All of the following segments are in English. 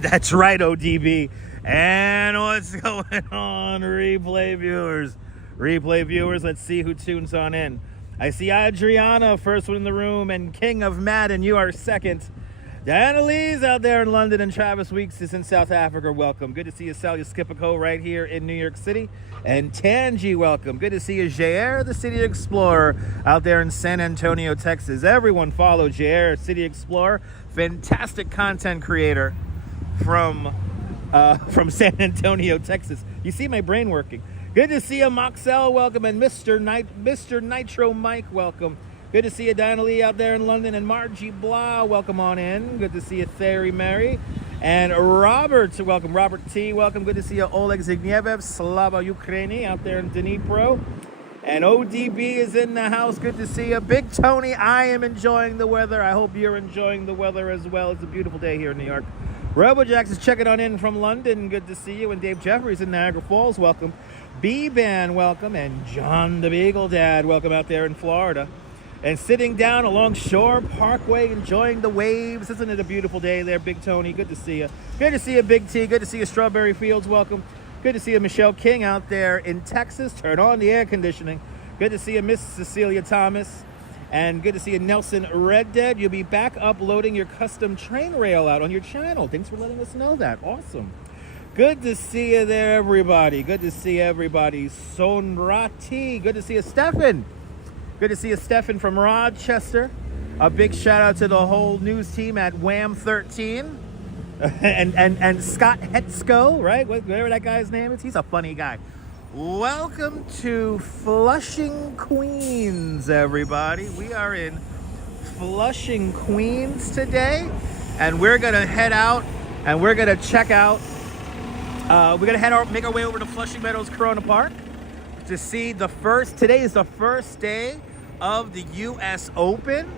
That's right, ODB. And what's going on, replay viewers? Replay viewers, let's see who tunes on in. I see Adriana, first one in the room, and King of Madden, you are second. Diana Lee's out there in London, and Travis Weeks is in South Africa. Welcome. Good to see you, Sally Skipico, right here in New York City. And Tangi, welcome. Good to see you, Jair, the City Explorer, out there in San Antonio, Texas. Everyone follow Jair, City Explorer. Fantastic content creator from San Antonio, Texas. You see my brain working. Good to see you, Moxell, welcome, and Mr. Nitro Mike, welcome. Good to see you, Diana Lee, out there in London, and Margie Blah, welcome on in. Good to see you, Theri Mary. And Robert, welcome. Robert T, welcome. Good to see you, Oleg Zygnievev, Slava Ukraini, out there in Dnipro. And ODB is in the house. Good to see you. Big Tony, I am enjoying the weather. I hope you're enjoying the weather as well. It's a beautiful day here in New York. RoboJax is checking on in from London. Good to see you. And Dave Jeffries in Niagara Falls, welcome. B-Ban, welcome. And John the Beagle Dad, welcome out there in Florida. And sitting down along Shore Parkway, enjoying the waves. Isn't it a beautiful day there, Big Tony? Good to see you. Good to see you, Big T. Good to see you, Strawberry Fields. Welcome. Good to see you, Michelle King, out there in Texas. Turn on the air conditioning. Good to see you, Miss Cecilia Thomas. And good to see you, Nelson Red Dead. You'll be back uploading your custom train rail out on your channel. Thanks for letting us know that. Awesome. Good to see you there, everybody. Good to see everybody. Sonrati. Good to see you, Stefan. Good to see you, Stefan from Rochester. A big shout out to the whole news team at Wham 13. and Scott Hetzko, right? Whatever that guy's name is. He's a funny guy. Welcome to Flushing, Queens, everybody. We are in Flushing, Queens today. And we're going to head out and we're going to check out. We're going to make our way over to Flushing Meadows Corona Park to see today is the first day of the US Open,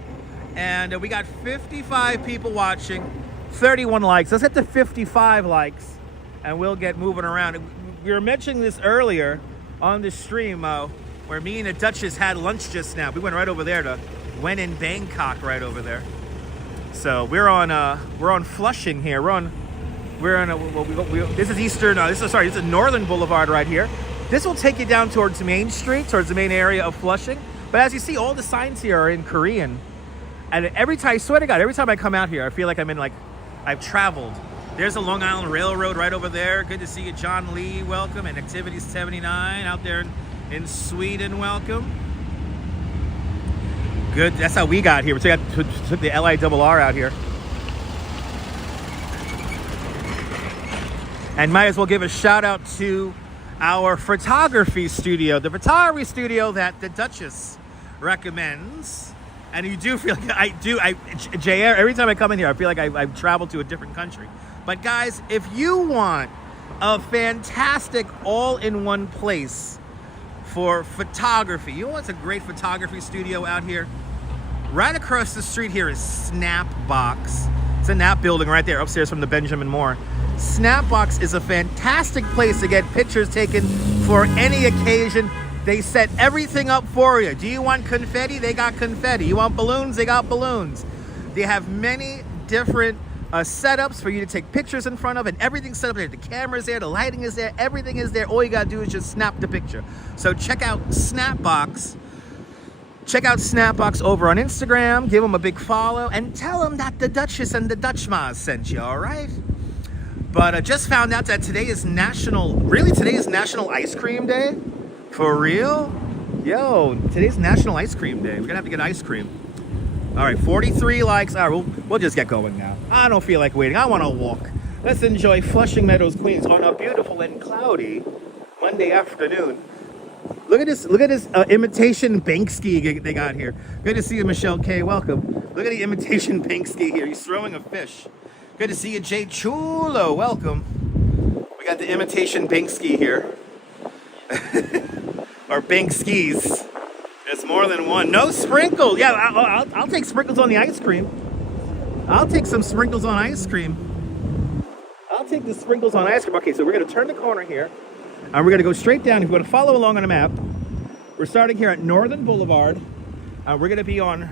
and we got 55 people watching, 31 likes. Let's hit the 55 likes and we'll get moving around. We were mentioning this earlier on the stream where me and the Duchess had lunch just now. We went right over there to When in Bangkok, right over there. So we're on Flushing here. This is Northern Boulevard right here. This will take you down towards Main Street, towards the main area of Flushing. But as you see, all the signs here are in Korean. And I swear to God, every time I come out here, I feel like I've traveled. There's the Long Island Railroad right over there. Good to see you, John Lee, welcome. And Activity 79 out there in Sweden, welcome. Good, that's how we got here. We took the LIRR out here. And might as well give a shout out to our photography studio, the photography studio that the Duchess recommends. And you do feel like JR, every time I come in here, I feel like I've traveled to a different country. But guys, if you want a fantastic all-in-one place for photography, you want a great photography studio out here, right across the street here is Snapbox. It's in that building right there, upstairs from the Benjamin Moore. Snapbox is a fantastic place to get pictures taken for any occasion. They set everything up for you. Do you want confetti? They got confetti. You want balloons? They got balloons. They have many different setups for you to take pictures in front of, and everything's set up there. The camera's there, the lighting is there, everything is there. All you gotta do is just snap the picture. So check out Snapbox. Check out Snapbox over on Instagram. Give them a big follow and tell them that the Duchess and the Dutchmas sent you, all right? But I just found out that today is National Ice Cream Day? For real? Yo, today's National Ice Cream Day. We're gonna have to get ice cream. All right, 43 likes. All right, we'll just get going now. I don't feel like waiting. I wanna walk. Let's enjoy Flushing Meadows, Queens on a beautiful and cloudy Monday afternoon. Look at this imitation Banksy they got here. Good to see you, Michelle K. Welcome. Look at the imitation Banksy here. He's throwing a fish. Good to see you, Jay Chulo. Welcome. We got the imitation Banksy here. Or Bankskis. There's more than one. No sprinkles. Yeah, I'll take sprinkles on the ice cream. I'll take some sprinkles on ice cream. I'll take the sprinkles on ice cream. Okay, so we're going to turn the corner here. And we're going to go straight down. If you want to follow along on a map, we're starting here at Northern Boulevard. We're going to be on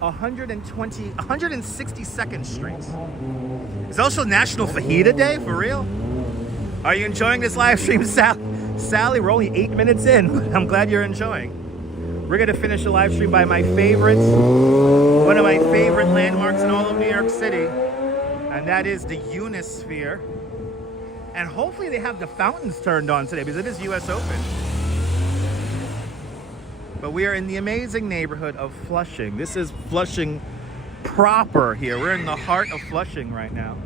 162nd Street. It's also National Fajita Day, for real? Are you enjoying this live stream, Sally? We're only 8 minutes in. I'm glad you're enjoying. We're gonna finish the live stream by my favorite, one of my favorite landmarks in all of New York City, and that is the Unisphere. And hopefully they have the fountains turned on today because it is US Open. But we are in the amazing neighborhood of Flushing. This is Flushing proper here. We're in the heart of Flushing right now,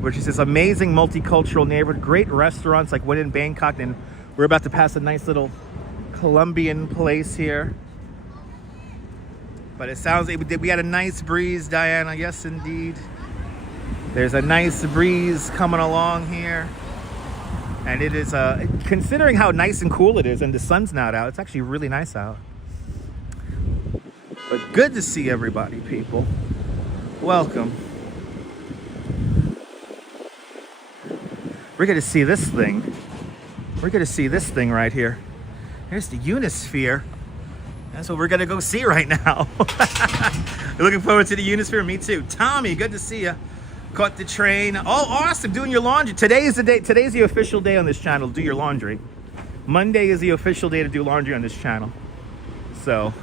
which is this amazing multicultural neighborhood. Great restaurants like one in Bangkok, and we're about to pass a nice little Colombian place here. But it sounds like we had a nice breeze, Diana. Yes, indeed. There's a nice breeze coming along here. And it is, considering how nice and cool it is and the sun's not out, it's actually really nice out. But good to see everybody, people. Welcome. We're going to see this thing. We're going to see this thing right here. Here's the Unisphere. That's what we're going to go see right now. Looking forward to the Unisphere. Me too. Tommy, good to see you. Caught the train. Oh, awesome. Doing your laundry. Today is the day. Today's the official day on this channel to do your laundry. Monday is the official day to do laundry on this channel. So,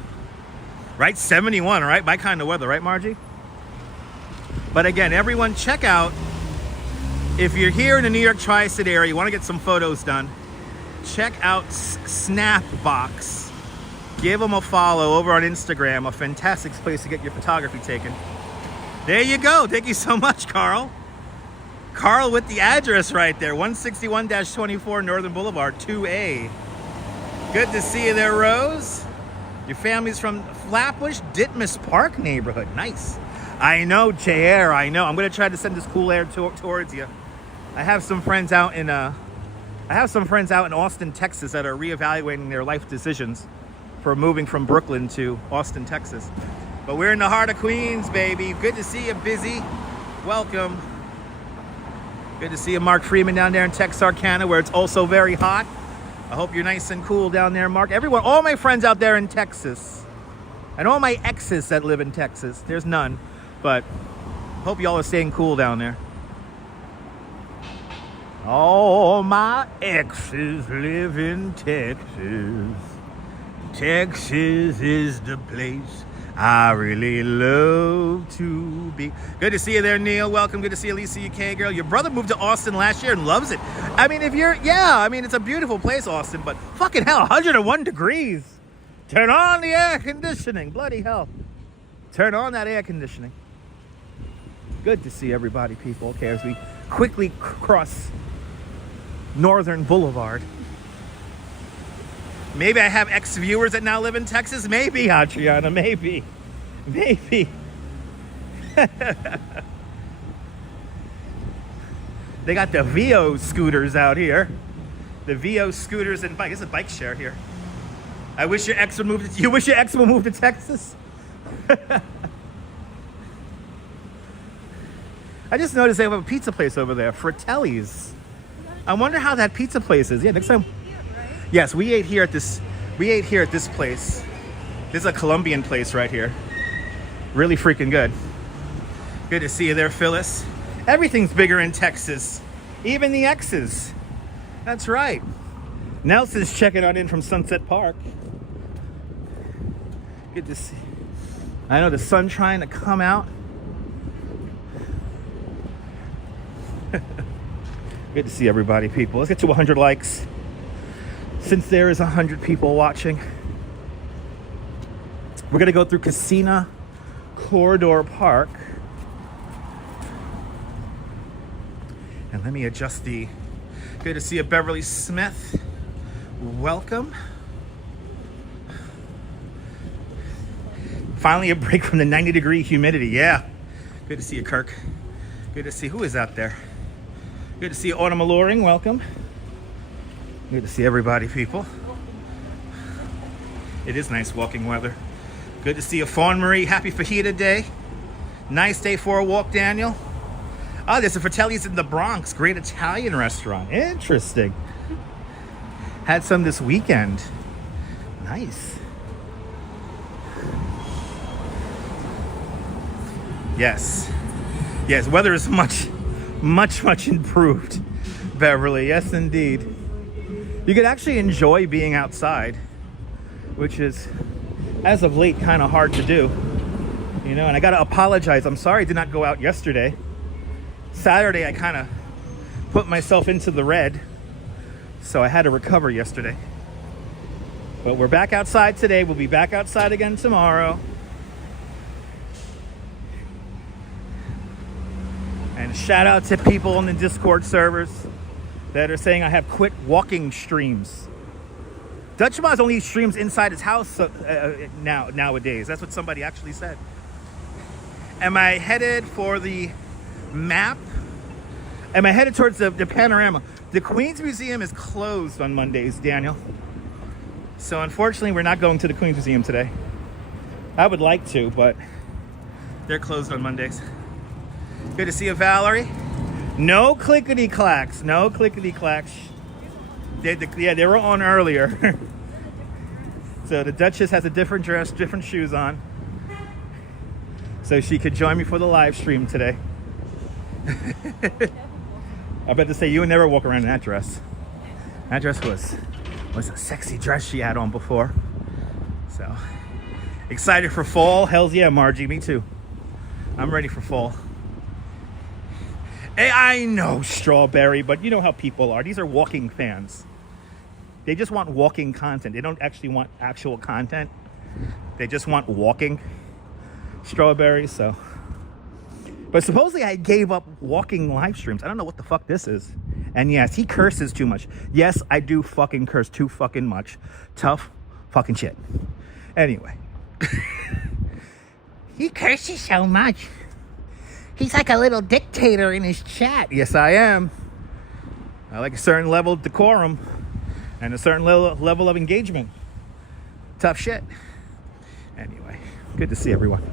right? 71, right? My kind of weather, right, Margie? But again, everyone check out, if you're here in the New York tri-state area, you want to get some photos done, check out Snapbox. Give them a follow over on Instagram. A fantastic place to get your photography taken. There you go. Thank you so much, Carl. Carl with the address right there. 161-24 Northern Boulevard, 2A. Good to see you there, Rose. Your family's from Flatbush, Ditmas Park neighborhood. Nice. I know, JR, I know. I'm going to try to send this cool air towards you. I have some friends out in Austin, Texas that are reevaluating their life decisions for moving from Brooklyn to Austin, Texas. But we're in the heart of Queens, baby. Good to see you, Busy. Welcome. Good to see you, Mark Freeman, down there in Texarkana, where it's also very hot. I hope you're nice and cool down there, Mark. Everyone, all my friends out there in Texas, and all my exes that live in Texas. There's none, but hope y'all are staying cool down there. All my exes live in Texas. Texas is the place I really love to be. Good to see you there, Neil. Welcome. Good to see you, Lisa UK girl. Your brother moved to Austin last year and loves it. I mean, it's a beautiful place, Austin, but fucking hell, 101 degrees. Turn on the air conditioning. Bloody hell. Turn on that air conditioning. Good to see everybody, people. Okay, as we quickly cross Northern Boulevard. Maybe I have ex-viewers that now live in Texas. Maybe, Adriana, maybe. Maybe. They got the VO scooters out here. The VO scooters and bike. It's a bike share here. I wish your ex would move to... You wish your ex would move to Texas? I just noticed they have a pizza place over there, Fratelli's. I wonder how that pizza place is. Yeah, next time... Yes, we ate here at this place. This is a Colombian place right here. Really freaking good. Good to see you there, Phyllis. Everything's bigger in Texas. Even the X's. That's right. Nelson's checking on in from Sunset Park. Good to see. I know the sun trying to come out. Good to see everybody, people. Let's get to 100 likes. Since there is 100 people watching, we're going to go through Casino Corridor Park. And let me adjust the... Good to see you, Beverly Smith. Welcome. Finally a break from the 90-degree humidity. Yeah. Good to see you, Kirk. Good to see... Who is out there? Good to see you, Autumn Alluring. Welcome. Good to see everybody, people. It is nice walking weather. Good to see you, Fawn Marie. Happy Fajita Day. Nice day for a walk, Daniel. Oh, there's a Fratelli's in the Bronx. Great Italian restaurant. Interesting. Had some this weekend. Nice. Yes. Yes, weather is much improved, Beverly. Yes, indeed. You could actually enjoy being outside, which is, as of late, kind of hard to do. You know, and I got to apologize. I'm sorry I did not go out yesterday. Saturday, I kind of put myself into the red, so I had to recover yesterday. But we're back outside today. We'll be back outside again tomorrow. And shout out to people on the Discord servers that are saying I have quit walking streams. Dutch Moz only streams inside his house nowadays. That's what somebody actually said. Am I headed for the map? Am I headed towards the panorama? The Queens Museum is closed on Mondays, Daniel. So unfortunately, we're not going to the Queens Museum today. I would like to, but they're closed on Mondays. Good to see you, Valerie. No clickety-clacks. No clickety-clacks. They were on earlier. So the Duchess has a different dress, different shoes on. So she could join me for the live stream today. I bet to say you would never walk around in that dress. That dress was a sexy dress she had on before. So excited for fall. Hells yeah, Margie, me too. I'm ready for fall. Hey, I know, Strawberry, but you know how people are. These are walking fans. They just want walking content. They don't actually want actual content. They just want walking, Strawberry. So, but supposedly I gave up walking live streams. I don't know what the fuck this is. And yes, he curses too much. Yes, I do fucking curse too fucking much. Tough fucking shit. Anyway. He curses so much. He's like a little dictator in his chat. Yes, I am. I like a certain level of decorum and a certain level of engagement. Tough shit. Anyway, good to see everyone.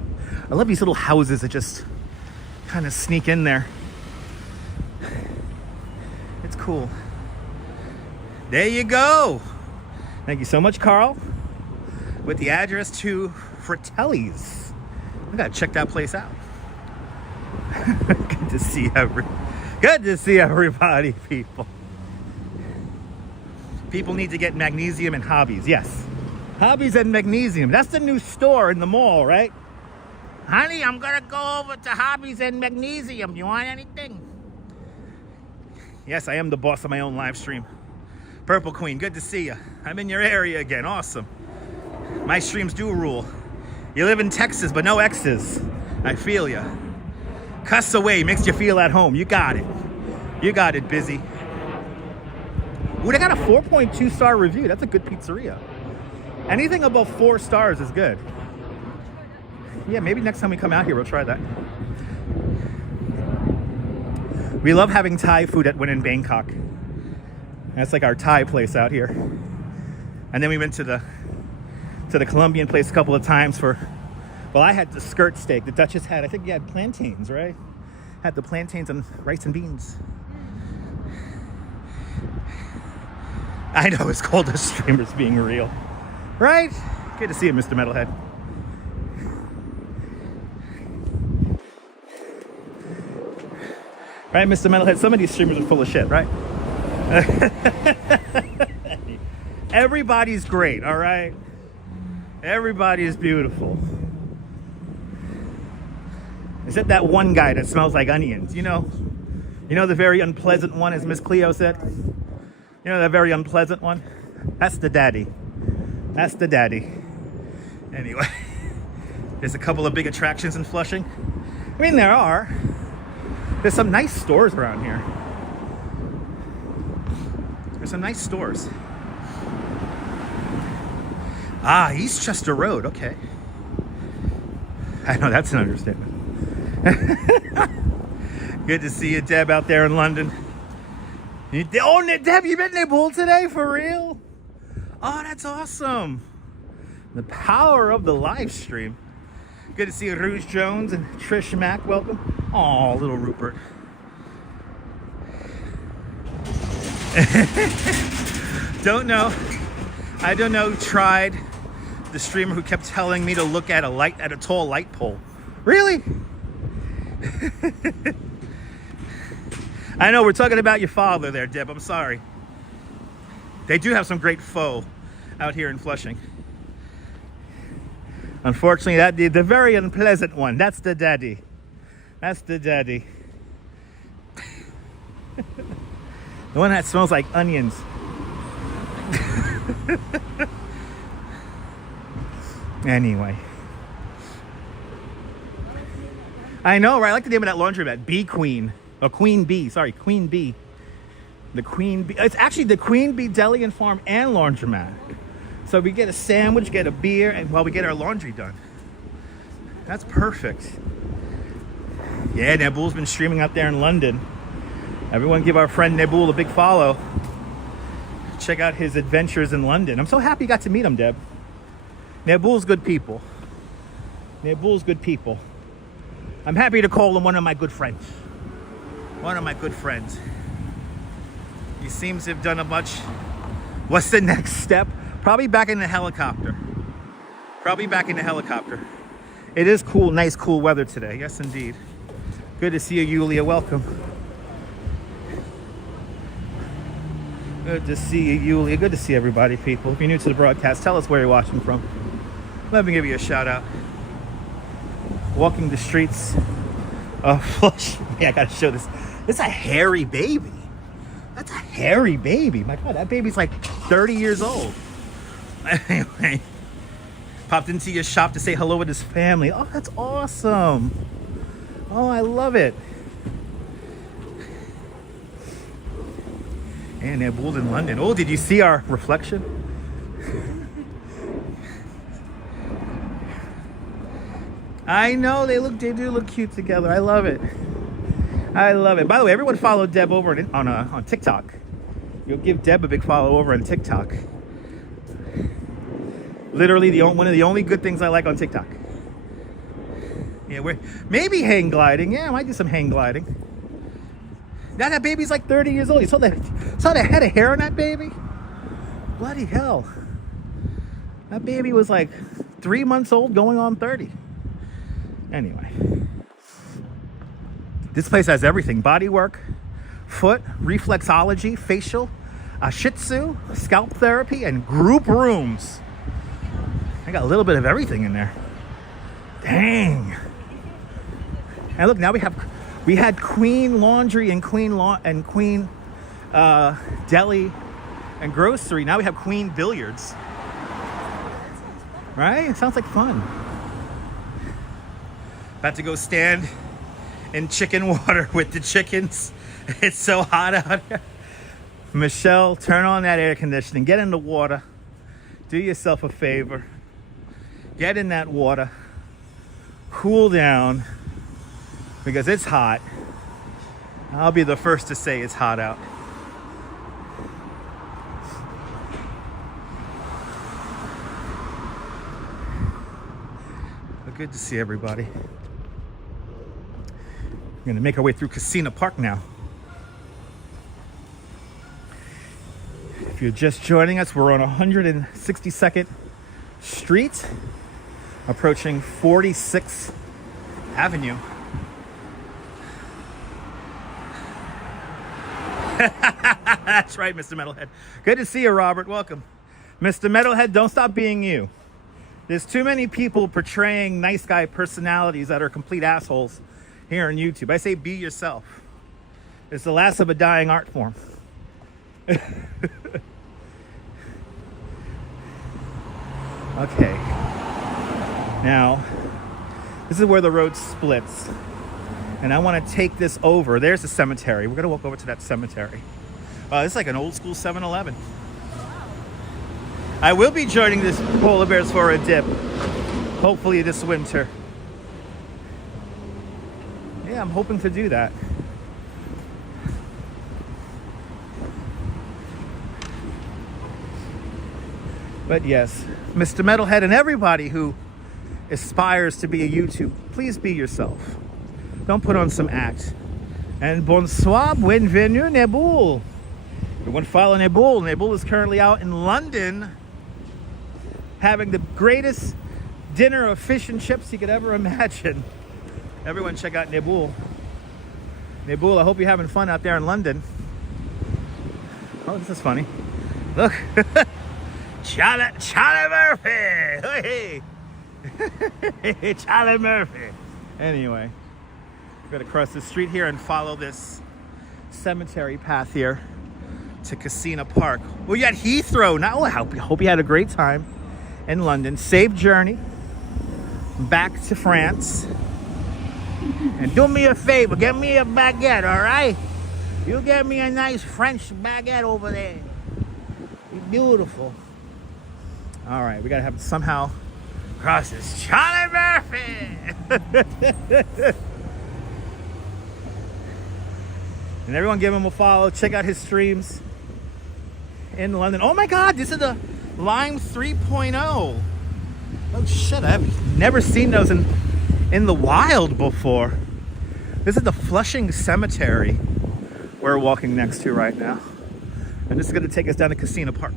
I love these little houses that just kind of sneak in there. It's cool. There you go. Thank you so much, Carl. With the address to Fratelli's. I gotta check that place out. Good to see everybody, people. People need to get magnesium and hobbies. Yes. Hobbies and magnesium. That's the new store in the mall, right? Honey, I'm gonna go over to Hobbies and Magnesium. You want anything? Yes, I am the boss of my own live stream. Purple Queen, good to see you. I'm in your area again. Awesome. My streams do rule. You live in Texas, but no X's. I feel ya. Cuss away, makes you feel at home. You got it. You got it, Busy. Ooh, they got a 4.2 star review. That's a good pizzeria. Anything above 4 stars is good. Yeah, maybe next time we come out here, we'll try that. We love having Thai food when in Bangkok. That's like our Thai place out here. And then we went to the Colombian place a couple of times for, well, I had the skirt steak. The Duchess had, I think you had plantains, right? Had the plantains and rice and beans. I know it's called the streamers being real. Right? Good to see you, Mr. Metalhead. Right, Mr. Metalhead? Some of these streamers are full of shit, right? Everybody's great, all right? Everybody is beautiful. Except that one guy that smells like onions, you know? You know the very unpleasant one, as Miss Cleo said? You know that very unpleasant one? That's the daddy. That's the daddy. Anyway, there's a couple of big attractions in Flushing. I mean, there are. There's some nice stores around here. There's some nice stores. Ah, Eastchester Road, okay. I know, that's an understatement. Good to see you, Deb, out there in London. Oh, Deb, you been in Nepal today? For real? Oh, that's awesome. The power of the live stream. Good to see you, Rouge Jones and Trish Mack. Welcome. Oh, little Rupert. Don't know. I don't know. Tried the streamer who kept telling me to look at a tall light pole. Really? I know we're talking about your father there, Deb. I'm sorry. They do have some great pho out here in Flushing. Unfortunately, that the very unpleasant one. That's the daddy. That's the daddy. The one that smells like onions. Anyway. I know, right? I like the name of that laundromat. Bee Queen. Oh, Queen Bee. Sorry, Queen Bee. The Queen Bee. It's actually the Queen Bee Deli and Farm and Laundromat. So we get a sandwich, get a beer, and while we get our laundry done. That's perfect. Yeah, Nabul's been streaming out there in London. Everyone give our friend Nabul a big follow. Check out his adventures in London. I'm so happy you got to meet him, Deb. Nabul's good people. Nabul's good people. I'm happy to call him one of my good friends. One of my good friends. He seems to have done a much... What's the next step? Probably back in the helicopter. Probably back in the helicopter. It is cool, nice, cool weather today. Yes, indeed. Good to see you, Yulia. Welcome. Good to see you, Yulia. Good to see everybody, people. If you're new to the broadcast, tell us where you're watching from. Let me give you a shout out. Walking the streets of Flushing. Yeah, I gotta show this. It's a hairy baby. That's a hairy baby. My God, that baby's like 30 years old. Anyway, popped into your shop to say hello with his family. Oh, that's awesome. Oh, I love it. And they're bold in London. Oh, did you see our reflection? I know they do look cute together. I love it. I love it. By the way, everyone follow Deb over on TikTok. You'll give Deb a big follow over on TikTok. Literally one of the only good things I like on TikTok. Yeah, we're maybe hang gliding. Yeah, I might do some hang gliding. Now that baby's like 30 years old. You saw the head of hair on that baby? Bloody hell. That baby was like 3 months old going on 30. Anyway. This place has everything. Body work, foot, reflexology, facial, shih tzu, scalp therapy, and group rooms. I got a little bit of everything in there. Dang. And look, now we had Queen Laundry and Queen Deli and Grocery. Now we have Queen Billiards. Right? It sounds like fun. About to go stand in chicken water with the chickens. It's so hot out here. Michelle, turn on that air conditioning. Get in the water. Do yourself a favor. Get in that water. Cool down. Because it's hot. I'll be the first to say it's hot out. But good to see everybody. We're gonna make our way through Casino Park now. If you're just joining us, we're on 162nd Street, approaching 46th Avenue. That's right, Mr. Metalhead. Good to see you, Robert. Welcome. Mr. Metalhead, don't stop being you. There's too many people portraying nice guy personalities that are complete assholes here on YouTube. I say be yourself. It's the last of a dying art form. Okay. Now, this is where the road splits. And I want to take this over. There's the cemetery. We're going to walk over to that cemetery. This is like an old school 7-Eleven. I will be joining this polar bears for a dip. Hopefully this winter. Yeah, I'm hoping to do that. But yes, Mr. Metalhead and everybody who aspires to be a YouTuber, please be yourself. Don't put on some act. And bonsoir, bienvenue, Nabul. Everyone follow Nabul. Nabul is currently out in London having the greatest dinner of fish and chips you could ever imagine. Everyone check out Nibul. Nibul, I hope you're having fun out there in London. Oh, this is funny. Look. Charlie Murphy. Hey. Charlie Murphy. Anyway, we're going to cross the street here and follow this cemetery path here to Casino Park. Well, you at Heathrow now. I hope you had a great time in London. Safe journey back to France. And do me a favor, get me a baguette, all right? You get me a nice French baguette over there. Be beautiful. All right, we gotta have somehow cross this. Charlie Murphy! And everyone give him a follow. Check out his streams in London. Oh my God, this is the Lime 3.0. Oh shit, I've never seen those in the wild before. This is the Flushing Cemetery we're walking next to right now. And this is gonna take us down to Casino Park.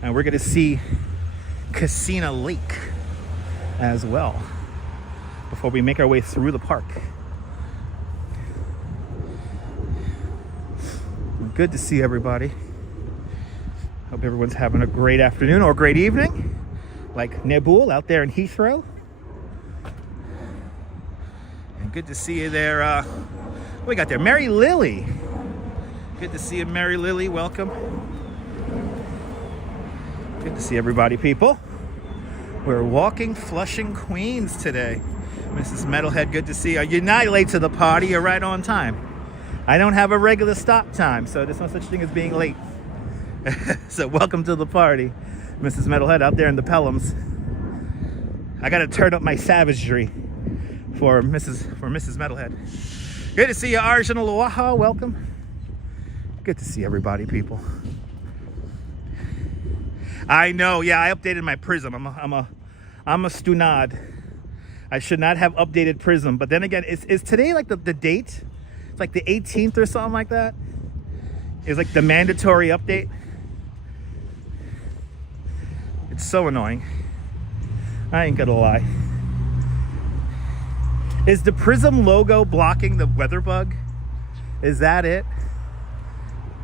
And we're gonna see Casino Lake as well before we make our way through the park. Good to see everybody. Hope everyone's having a great afternoon or great evening. Like Nibul out there in Heathrow. And good to see you there. What we got there? Mary Lily. Good to see you, Mary Lily. Welcome. Good to see everybody, people. We're walking Flushing, Queens today. Mrs. Metalhead, good to see you. You're not late to the party. You're right on time. I don't have a regular stop time, so there's no such thing as being late. So welcome to the party, Mrs. Metalhead out there in the Pelhams. I gotta turn up my savagery for Mrs. Metalhead. Good to see you, Arjun Aloha. Welcome. Good to see everybody, people. I know, yeah, I updated my Prism. I'm a stunad. I should not have updated Prism, but then again, is today like the date? It's like the 18th or something like that. It's like the mandatory update. It's so annoying. I ain't gonna lie. Is the Prism logo blocking the weather bug? Is that it?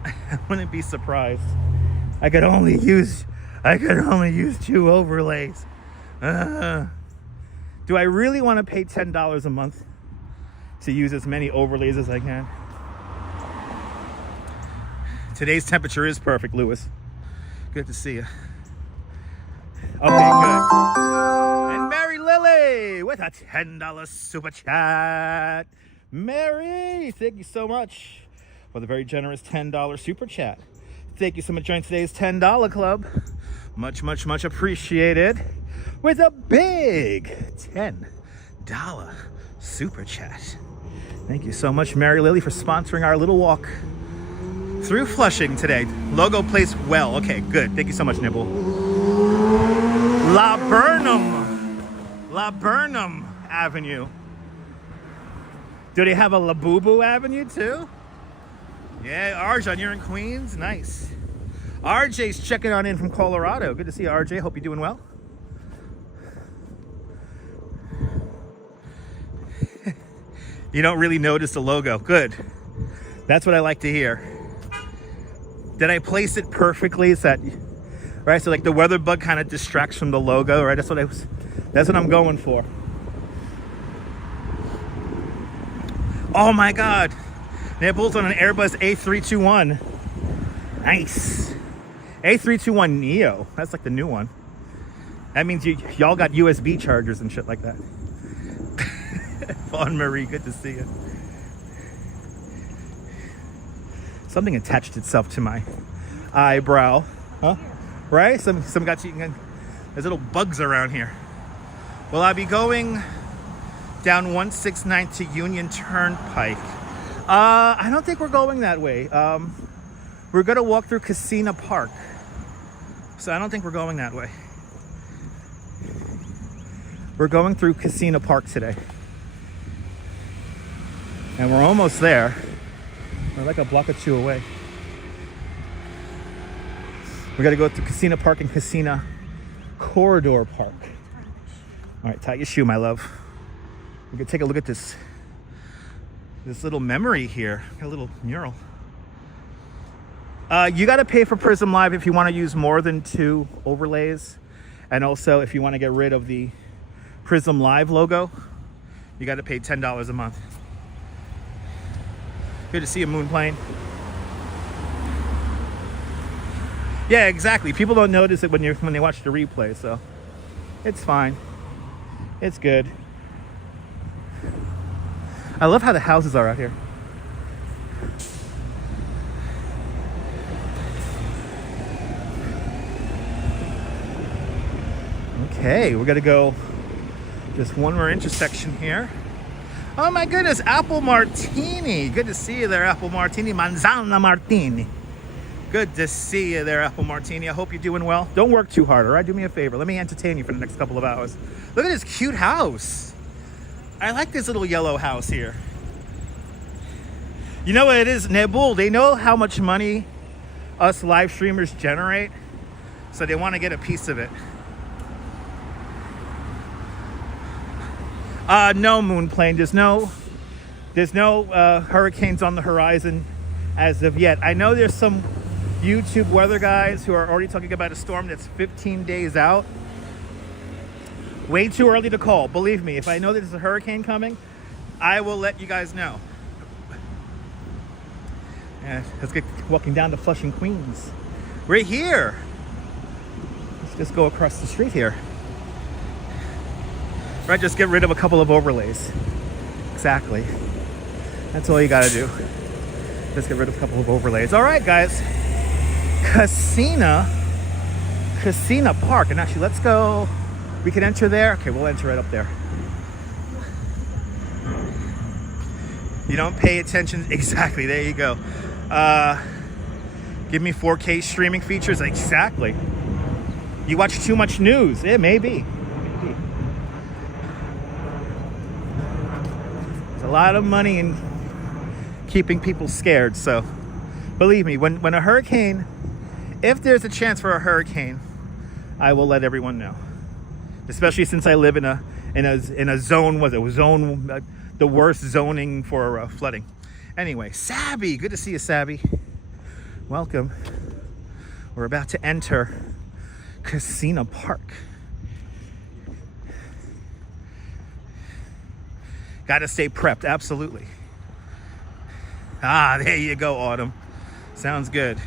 I wouldn't be surprised. I could only use 2 overlays. Do I really want to pay $10 a month to use as many overlays as I can? Today's temperature is perfect, Lewis. Good to see you. Okay, good. And Mary Lily with a $10 super chat. Mary, thank you so much for the very generous $10 super chat. Thank you so much for joining today's $10 club. Much, much, much appreciated. With a big $10 super chat. Thank you so much, Mary Lily, for sponsoring our little walk through Flushing today. Logo placed well. Okay, good. Thank you so much, Nibble. La Burnham Avenue. Do they have a Labubu Avenue too? Yeah, Arjun, you're in Queens. Nice. RJ's checking on in from Colorado. Good to see you, RJ. Hope you're doing well. You don't really notice the logo. Good. That's what I like to hear. Did I place it perfectly? Is that right? So like the weather bug kind of distracts from the logo, right? That's what I'm going for. Oh my God. Nipples on an Airbus A321. Nice. A321 Neo. That's like the new one. That means y'all got USB chargers and shit like that. Fawn Marie, good to see you. Something attached itself to my eyebrow. Huh? Right? Some got you. There's little bugs around here. Well, I'll be going down 169 to Union Turnpike. I don't think we're going that way. We're gonna walk through Casino Park. So I don't think we're going that way. We're going through Casino Park today. And we're almost there. We're like a block or two away. We gotta go through Casino Park and Casino Corridor Park. All right, tie your shoe, my love. We can take a look at this little memory here, a little mural. You got to pay for Prism Live if you want to use more than 2 overlays. And also if you want to get rid of the Prism Live logo, you got to pay $10 a month. Good to see a moon plane. Yeah, exactly. People don't notice it when they watch the replay, so it's fine. It's good. I love how the houses are out here. Okay, we're gonna go just one more intersection here. Oh my goodness, Apple Martini. Good to see you there, Apple Martini. Manzana Martini. Good to see you there, Apple Martini. I hope you're doing well. Don't work too hard, all right? Do me a favor. Let me entertain you for the next couple of hours. Look at this cute house. I like this little yellow house here. You know what it is? Nebul, they know how much money us live streamers generate, so they want to get a piece of it. No, Moonplane. There's no hurricanes on the horizon as of yet. I know there's some YouTube weather guys who are already talking about a storm that's 15 days out. Way too early to call. Believe me, if I know there's a hurricane coming, I will let you guys know. Yeah, let's get walking down to Flushing, Queens. We're here. Let's just go across the street here. Right, just get rid of a couple of overlays. Exactly. That's all you gotta do. Just get rid of a couple of overlays. All right, guys. Casina Park. And actually, let's go. We can enter there. Okay, we'll enter right up there. You don't pay attention. Exactly. There you go. Give me 4K streaming features. Exactly. You watch too much news. It may be. A lot of money in keeping people scared, so believe me, when a hurricane, if there's a chance for a hurricane, I will let everyone know. Especially since I live in a zone, the worst zoning for flooding. Anyway, Sabby, good to see you, Sabby. Welcome. We're about to enter Casina Park. Got to stay prepped, absolutely. Ah, there you go, Autumn. Sounds good.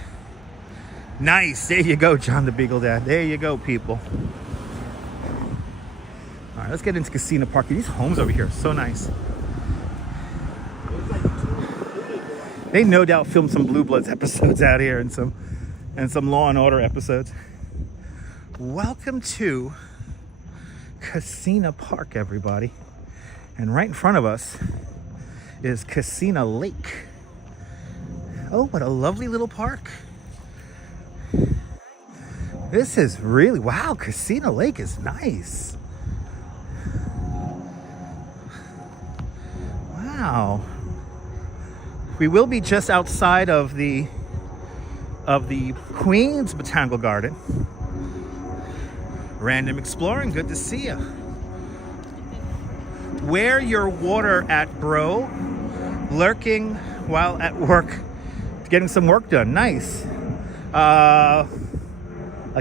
Nice, there you go, John the Beagle Dad. There you go, people. All right, let's get into Casina Park. These homes over here are so nice. They no doubt filmed some Blue Bloods episodes out here and some Law and Order episodes. Welcome to Casina Park, everybody. And right in front of us is Casina Lake. Oh, what a lovely little park. This is really, wow, Casina Lake is nice. Wow. We will be just outside of the Queens Botanical Garden. Random exploring, good to see you. Where your water at, bro? Lurking while at work, getting some work done. Nice. I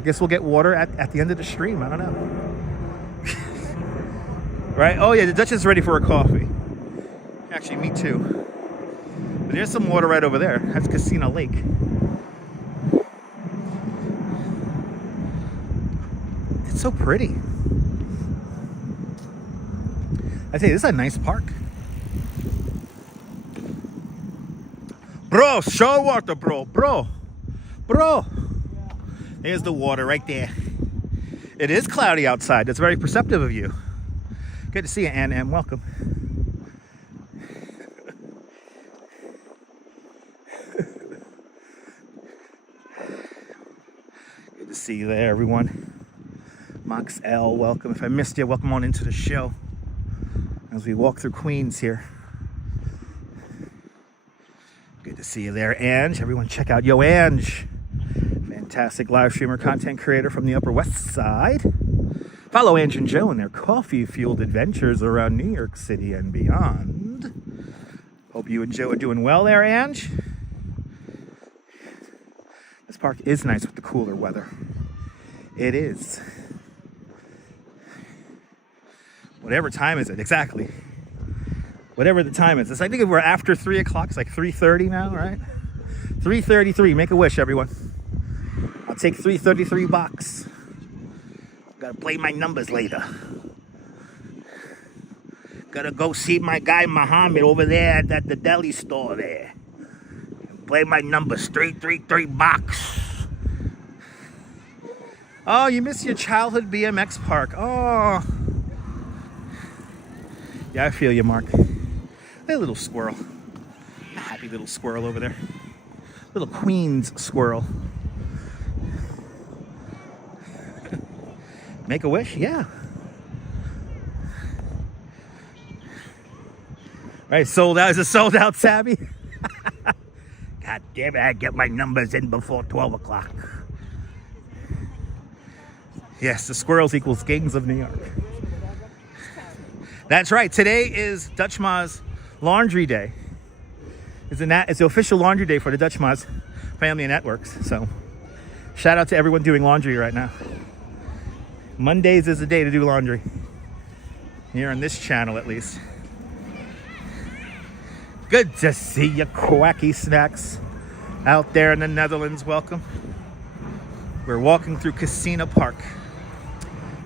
guess we'll get water at the end of the stream. I don't know. Right? Oh yeah, the Dutch is ready for a coffee. Actually, me too. But there's some water right over there. That's Casina Lake. It's so pretty. I tell you, this is a nice park. Bro, show water, bro. There's the water right there. It is cloudy outside. That's very perceptive of you. Good to see you, Ann. Welcome. Good to see you there, everyone. Max L, welcome. If I missed you, welcome on into the show. As we walk through Queens here. Good to see you there, Ange. Everyone check out Yo Ange. Fantastic live streamer, content creator from the Upper West Side. Follow Ange and Joe in their coffee-fueled adventures around New York City and beyond. Hope you and Joe are doing well there, Ange. This park is nice with the cooler weather. It is. Whatever time is it? Exactly. Whatever the time is. I think if we're after 3 o'clock, it's like 3:30 now, right? 3:33. Make a wish, everyone. I'll take 3:33 bucks. Gotta play my numbers later. Gotta go see my guy Muhammad over there at the deli store there. Play my numbers, 333 bucks. Oh, you miss your childhood BMX park. Oh. Yeah, I feel you, Mark. Hey, little squirrel. A happy little squirrel over there. Little Queens squirrel. Make a wish? Yeah. Right, sold out. Is it sold out, Sabby? God damn it, I get my numbers in before 12 o'clock. Yes, the squirrels equals gangs of New York. That's right. Today is Dutch Ma's Laundry Day. It's the official laundry day for the Dutch Ma's Family Networks. So, shout out to everyone doing laundry right now. Mondays is the day to do laundry. Here on this channel, at least. Good to see you, quacky snacks, out there in the Netherlands. Welcome. We're walking through Casino Park.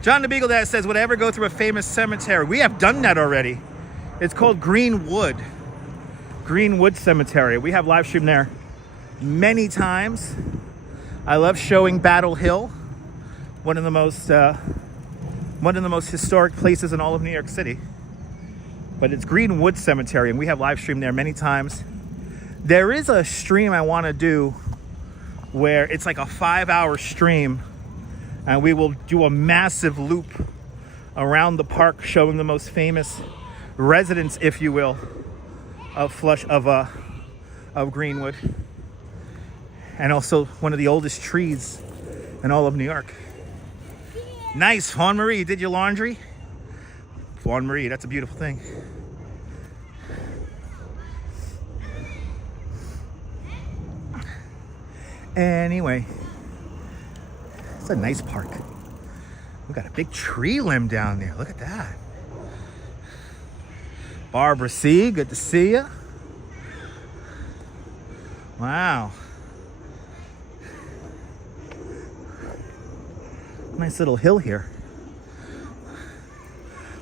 John the Beagle Dad says, would I ever go through a famous cemetery? We have done that already. It's called Greenwood. Greenwood Cemetery. We have live streamed there many times. I love showing Battle Hill, one of the most historic places in all of New York City. But it's Greenwood Cemetery, and we have live streamed there many times. There is a stream I want to do where it's like a 5-hour stream, and we will do a massive loop around the park showing the most famous residents, if you will, of Greenwood, and also one of the oldest trees in all of New York. Nice, Fawn Marie, you did your laundry? Fawn Marie, that's a beautiful thing. Anyway, it's a nice park. We got a big tree limb down there. Look at that. Barbara C, good to see you. Wow. Nice little hill here.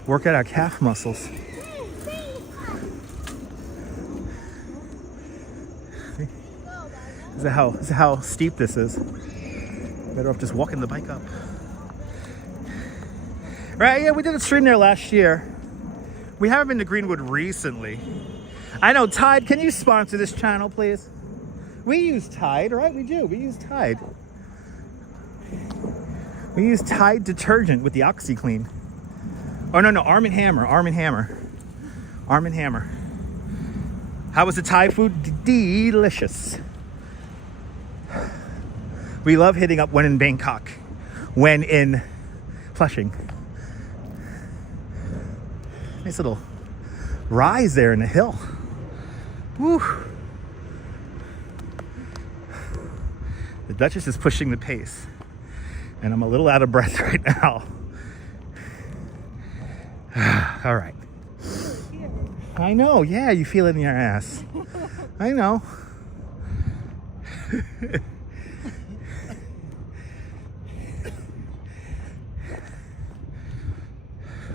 Work out our calf muscles. This is how steep this is. Better off just walking the bike up. Right, yeah, we did a stream there last year. We haven't been to Greenwood recently. I know, Tide, can you sponsor this channel, please? We use Tide, right? We do. We use Tide. We use Tide detergent with the OxyClean. Oh, no, Arm & Hammer. Arm & Hammer. How was the Thai food? Delicious. We love hitting up when in Bangkok, when in Flushing. Nice little rise there in the hill. Woo. The Duchess is pushing the pace, and I'm a little out of breath right now. All right. I know, yeah, you feel it in your ass. I know.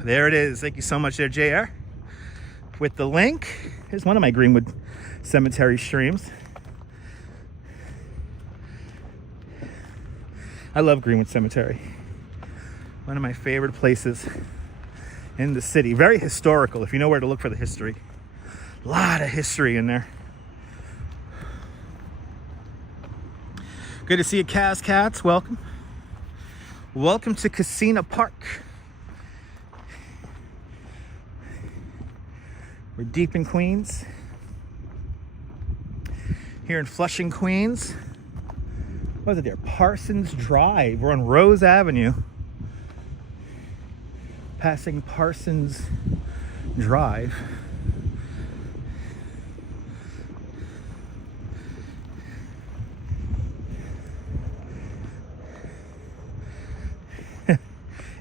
There it is. Thank you so much there, JR. With the link, here's one of my Greenwood Cemetery streams. I love Greenwood Cemetery. One of my favorite places in the city. Very historical, if you know where to look for the history. A lot of history in there. Good to see you, Kaz Cats. Welcome. Welcome to Casino Park. We're deep in Queens. Here in Flushing, Queens. What is it there? Parsons Drive. We're on Rose Avenue. passing Parsons Drive.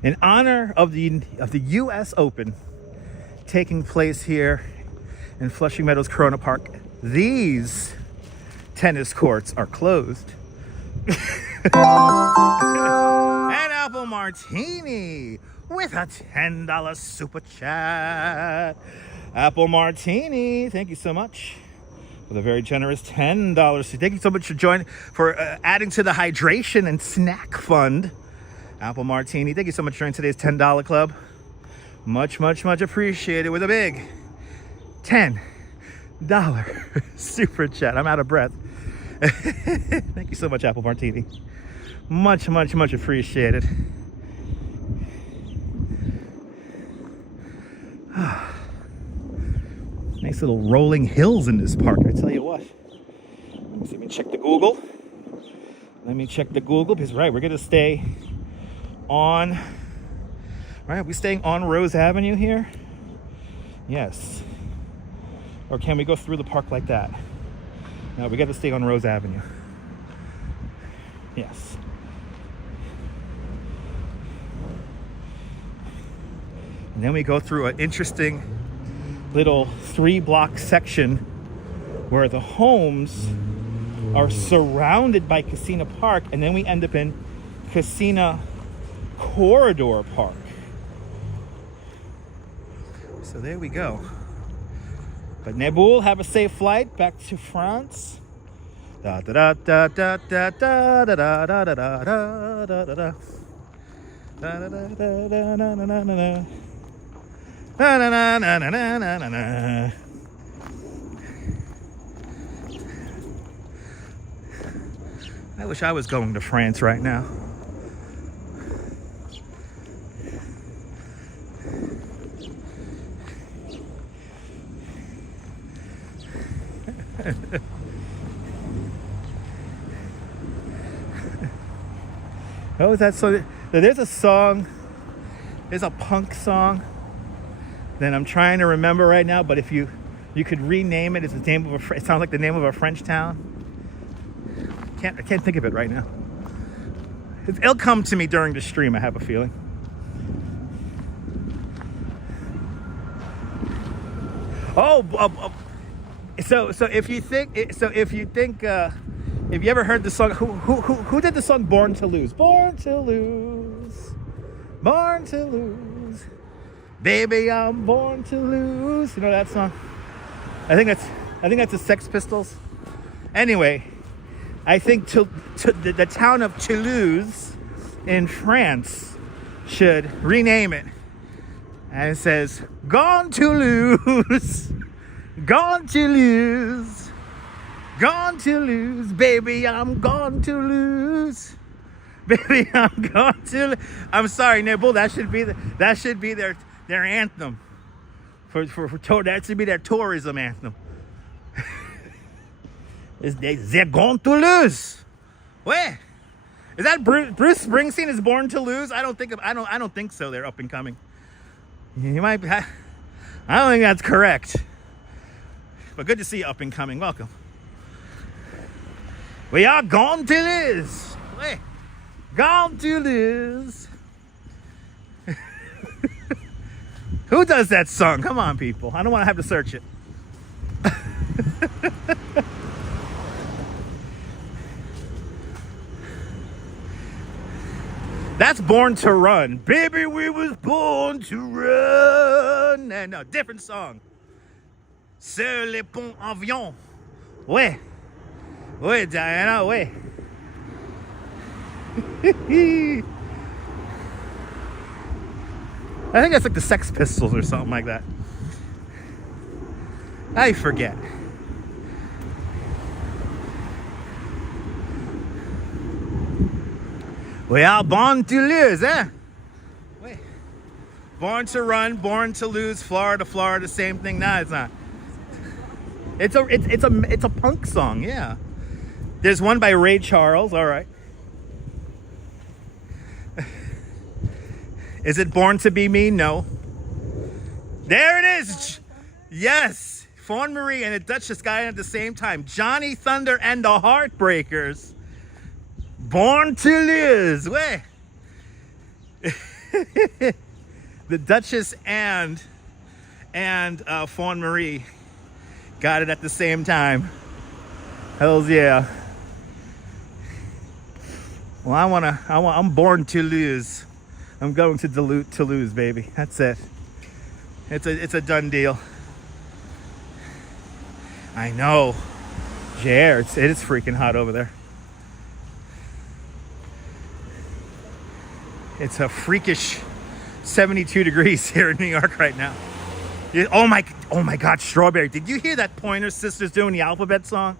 In honor of the U.S. Open taking place here in Flushing Meadows Corona Park, these tennis courts are closed. And Apple Martini with a $10 super chat. Apple Martini, thank you so much for the very generous $10. Thank you so much for adding to the hydration and snack fund. Apple Martini, thank you so much for joining today's $10 club. Much, much, much appreciated with a big $10 super chat. I'm out of breath. Thank you so much, Apple Martini. Much, much, much appreciated. Nice little rolling hills in this park, I tell you what. Let me check the Google. Because we're going to stay on... Right, are we staying on Rose Avenue here? Yes. Or can we go through the park like that? No, we got to stay on Rose Avenue. Yes. And then we go through an interesting little 3-block section where the homes are surrounded by Casino Park, and then we end up in Casino Corridor Park. So there we go. But Neboul, have a safe flight back to France. Da da da da da da da da da da da da da da da. I wish I was going to France right now. Oh, is that so? There's a song. There's a punk song that I'm trying to remember right now. But if you could rename it, it's the name of it sounds like the name of a French town. I can't think of it right now. It'll come to me during the stream. I have a feeling. So if you ever heard the song, who did the song "Born to Lose"? Born to lose, born to lose, baby, I'm born to lose. You know that song? I think that's the Sex Pistols. Anyway, I think the town of Toulouse in France should rename it, and it says "Gone to Lose." Gone to lose, gone to lose, baby, I'm gone to lose, baby, I'm gone to. I'm sorry, Nibble. That should be their anthem. That should be their tourism anthem. They're gone to lose. Wait, is that Bruce Springsteen is Born to Lose? I don't think so. They're up and coming. You might be. I don't think that's correct. But good to see you up and coming. Welcome. We are gone to lose. Hey, gone to lose. Who does that song? Come on, people. I don't want to have to search it. That's Born to Run. Baby, we was born to run. No, different song. Sur les ponts avions. Ouais. Ouais, Diana, ouais. I think that's like the Sex Pistols or something like that. I forget. We are born to lose, eh? Wait. Born to run, born to lose, Florida, same thing. Nah, it's not. It's a punk song, yeah. There's one by Ray Charles, all right. Is it Born to Be Me? No. There it is. Yes. Fawn Marie and the Duchess got in at the same time. Johnny Thunder and the Heartbreakers. Born to Lose. Way. The Duchess and Fawn Marie got it at the same time. Hells yeah. Well, I'm born to lose. I'm going to lose, baby. That's it. It's a done deal. I know. Yeah, it is freaking hot over there. It's a freakish 72 degrees here in New York right now. Oh my God, Strawberry. Did you hear that Pointer Sisters doing the alphabet song?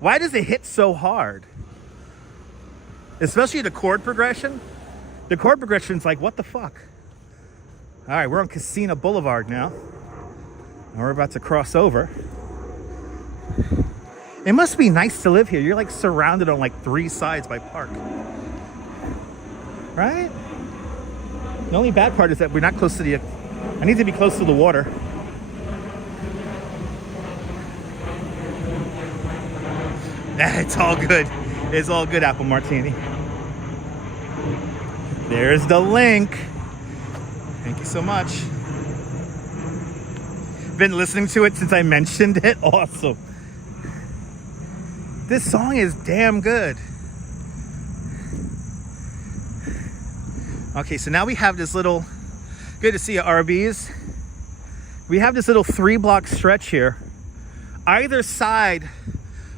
Why does it hit so hard? Especially the chord progression. The chord progression's like, what the fuck? All right, we're on Casino Boulevard now. And we're about to cross over. It must be nice to live here. You're like surrounded on like 3 sides by park. Right? The only bad part is that we're not close to the... I need to be close to the water. It's all good. It's all good, Apple Martini. There's the link. Thank you so much. Been listening to it since I mentioned it. Awesome. This song is damn good. Okay, so now we have this little... Good to see you, RBs. We have this little 3-block stretch here. Either side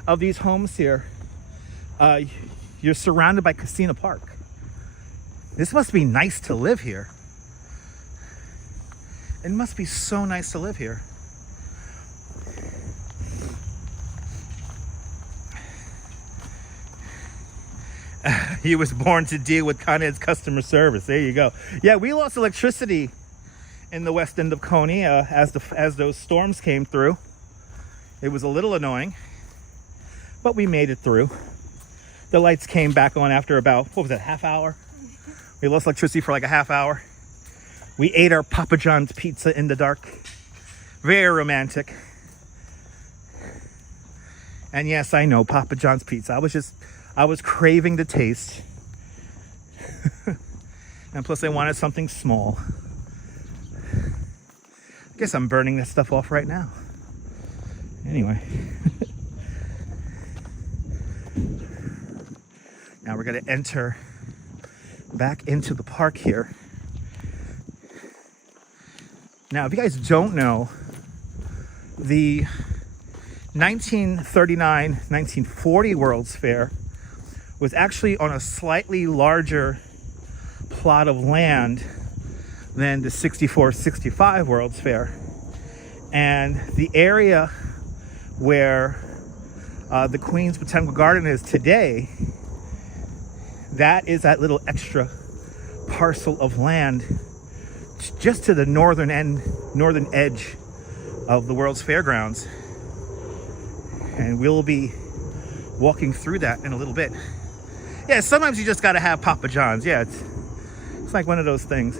of these homes here, you're surrounded by Casino Park. This must be nice to live here. It must be so nice to live here. He was born to deal with Con Ed's customer service. There you go. Yeah, we lost electricity in the west end of Coney as those storms came through. It was a little annoying, but we made it through. The lights came back on after about, what was that, half hour? We lost electricity for like a half hour. We ate our Papa John's pizza in the dark. Very romantic. And yes, I know, Papa John's pizza. I was craving the taste. And plus I wanted something small. I guess I'm burning this stuff off right now. Anyway. Now we're gonna enter back into the park here. Now, if you guys don't know, the 1939-1940 World's Fair was actually on a slightly larger plot of land than the 64-65 World's Fair. And the area where the Queen's Botanical Garden is today, that is that little extra parcel of land just to the northern edge of the World's Fairgrounds. And we'll be walking through that in a little bit. Yeah, sometimes you just gotta have Papa John's. Yeah, it's like one of those things.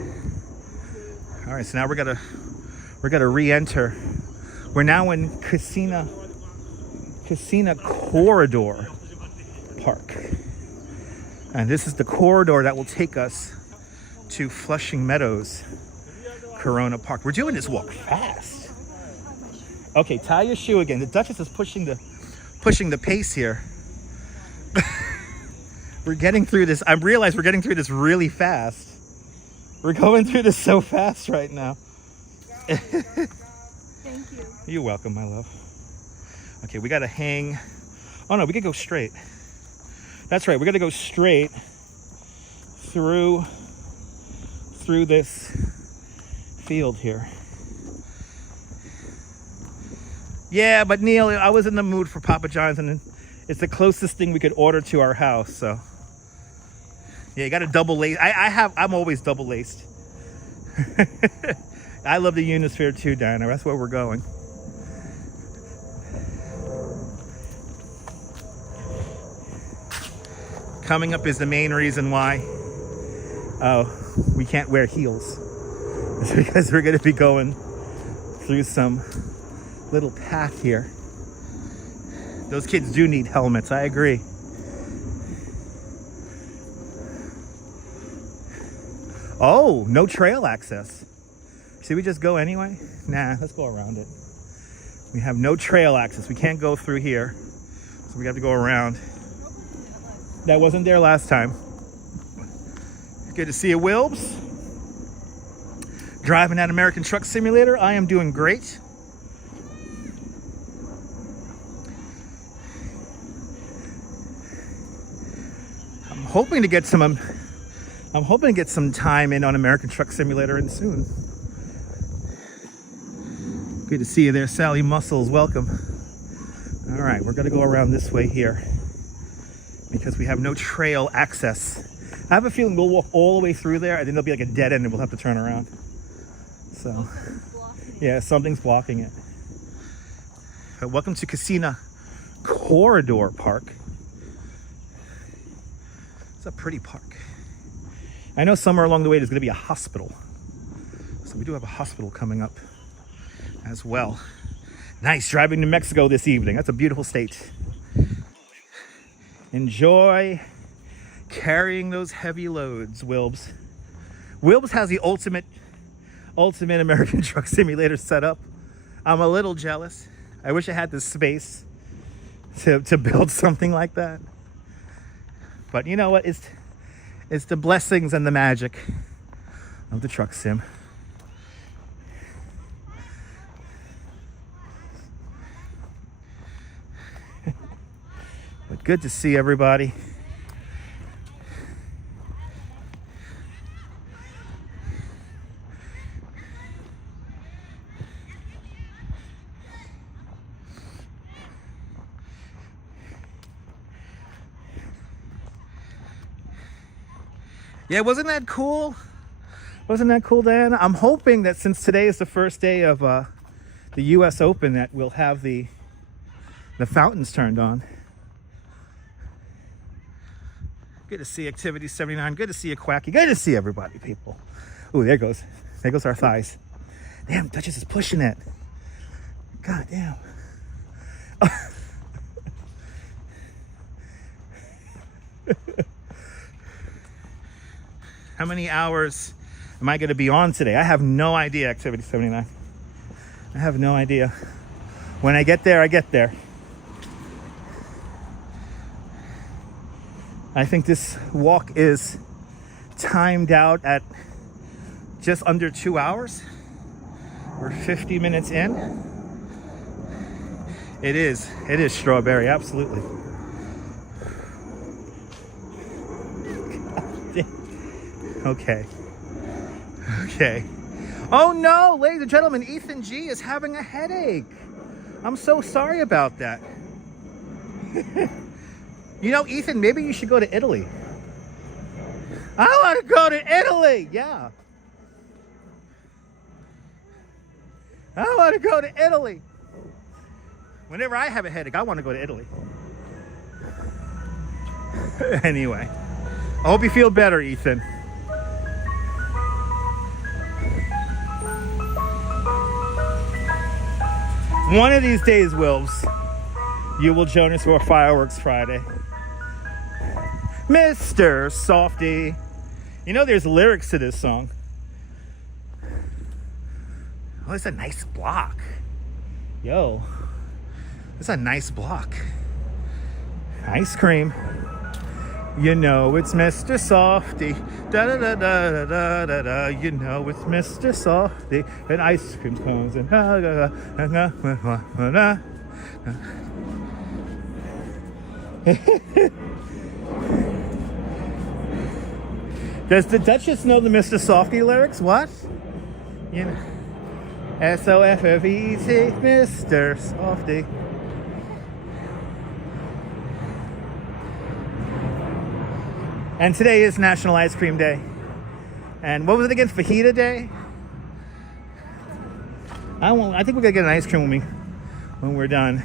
All right, so now we're gonna re-enter. We're now in Casino Corridor Park. And this is the corridor that will take us to Flushing Meadows Corona Park. We're doing this walk fast. Okay, tie your shoe again. The Duchess is pushing the pace here. We're getting through this. I realize we're getting through this really fast. We're going through this so fast right now. Thank you. You're welcome, my love. Okay, we gotta hang. Oh no, we could go straight. That's right, we're gonna go straight through this field here. Yeah, but Neil, I was in the mood for Papa John's, and it's the closest thing we could order to our house, so. Yeah, you gotta double lace. I'm always double laced. I love the Unisphere too, Diana. That's where we're going. Coming up is the main reason why we can't wear heels. It's because we're going to be going through some little path here. Those kids do need helmets, I agree. Oh, no trail access. Should we just go anyway? Nah, let's go around it. We have no trail access. We can't go through here. So we have to go around. That wasn't there last time. Good to see you, Wilbs. Driving that American Truck Simulator. I am doing great. I'm hoping to get some time in on American Truck Simulator and soon. Good to see you there, Sally Muscles. Welcome. All right, we're gonna go around this way here because we have no trail access. I have a feeling we'll walk all the way through there, and then there'll be like a dead end, and we'll have to turn around. So, yeah, something's blocking it. Welcome to Casino Corridor Park. It's a pretty park. I know somewhere along the way there's going to be a hospital. So we do have a hospital coming up as well. Nice driving to Mexico this evening. That's a beautiful state. Enjoy carrying those heavy loads, Wilbs. Wilbs has the ultimate American Truck Simulator setup. I'm a little jealous. I wish I had the space to build something like that. But you know what? It's the blessings and the magic of the truck sim. But good to see everybody. Yeah, wasn't that cool? Wasn't that cool, Diana? I'm hoping that since today is the first day of the US Open, that we'll have the fountains turned on. Good to see Activity 79. Good to see you, Quacky. Good to see everybody, people. Ooh, there goes our thighs. Damn, Duchess is pushing it. God damn. How many hours am I going to be on today? I have no idea, Activity 79. I have no idea. When I get there, I get there. I think this walk is timed out at just under 2 hours. We're 50 minutes in. It is strawberry, absolutely. Okay. Oh no, ladies and gentlemen, Ethan G is having a headache. I'm so sorry about that. You know, Ethan, maybe you should go to Italy. I want to go to Italy. Yeah. I want to go to Italy. Whenever I have a headache, I want to go to Italy. Anyway, I hope you feel better, Ethan. One of these days, Wilbs, you will join us for Fireworks Friday. Mr. Softy. You know there's lyrics to this song. Oh, it's a nice block. Yo, it's a nice block. Ice cream. You know it's Mr. Softy. Da da da da da da da. You know it's Mr. Softy. And ice cream cones and Does the Duchess know the Mr. Softy lyrics? What? You know, S-O-F-F-E-T, Mr. Softy. And today is National Ice Cream Day. And what was it again? Fajita Day? I think we're gonna get an ice cream when we're done.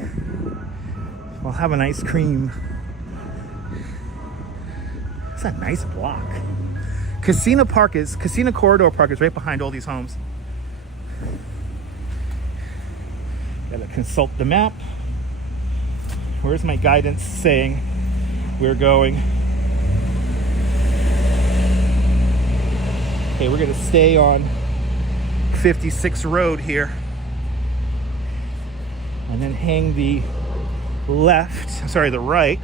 We'll have an ice cream. It's a nice block. Casino Corridor Park is right behind all these homes. Gotta consult the map. Where's my guidance saying we're going? Okay, we're gonna stay on 56 Road here. And then hang the right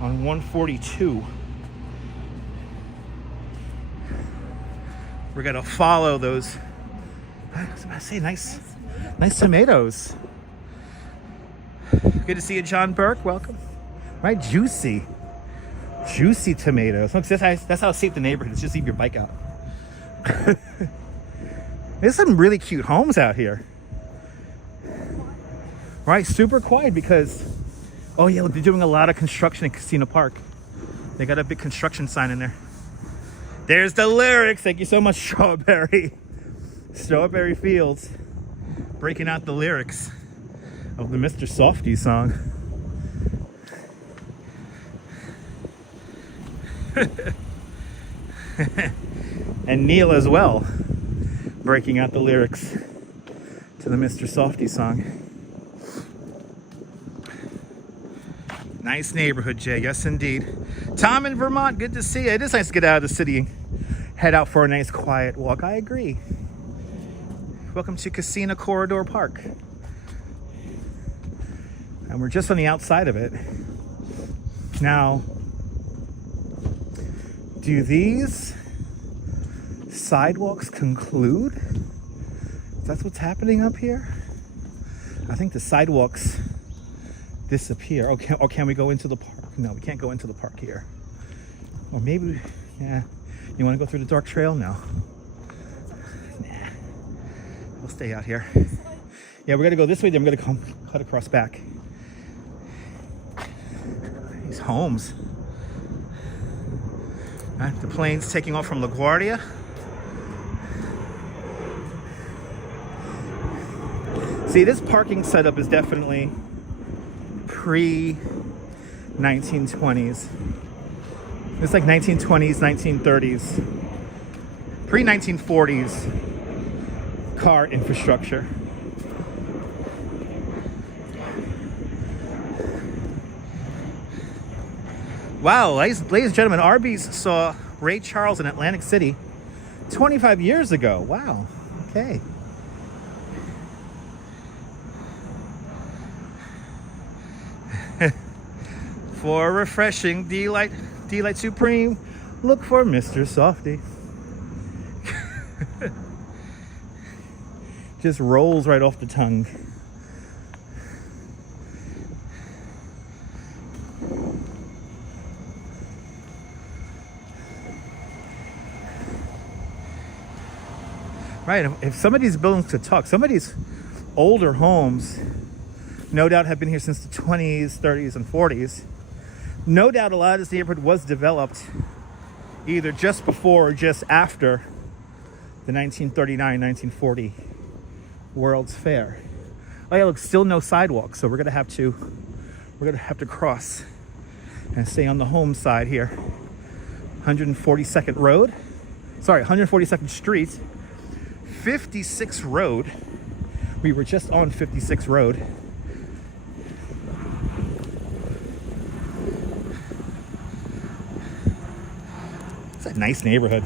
on 142. We're gonna follow those. I was about to say nice tomatoes. Good to see you, John Burke. Welcome. Right, juicy tomatoes. Look, that's how safe the neighborhood is. Just leave your bike out. There's some really cute homes out here. Right, super quiet because, oh yeah, look, they're doing a lot of construction in Casino Park. They got a big construction sign in there. There's the lyrics. Thank you so much, Strawberry Fields. Breaking out the lyrics of the Mr. Softy song. And Neil as well, breaking out the lyrics to the Mr. Softy song. Nice neighborhood, Jay. Yes, indeed. Tom in Vermont, good to see you. It is nice to get out of the city and head out for a nice quiet walk. I agree. Welcome to Casino Corridor Park. And we're just on the outside of it. Now, do these sidewalks conclude? That's what's happening up here? I think the sidewalks disappear. Okay, or can we go into the park? No, we can't go into the park here. Or maybe, yeah. You want to go through the dark trail? No. Nah. We'll stay out here. Yeah, we're gonna go this way, then we're gonna come cut across back. These homes. The plane's taking off from LaGuardia. See, this parking setup is definitely pre-1920s. It's like 1920s, 1930s, pre-1940s car infrastructure. Wow, ladies and gentlemen, Arby's saw Ray Charles in Atlantic City 25 years ago. Wow, okay. For refreshing delight supreme, look for Mr. Softy. Just rolls right off the tongue. Right, if some of these buildings could talk, some of these older homes no doubt have been here since the 20s, 30s, and 40s. No doubt a lot of this neighborhood was developed either just before or just after the 1939-1940 World's Fair. Oh yeah, look, still no sidewalks, so we're gonna have to cross and stay on the home side here. 142nd Street, 56 Road. We were just on 56 Road. It's a nice neighborhood.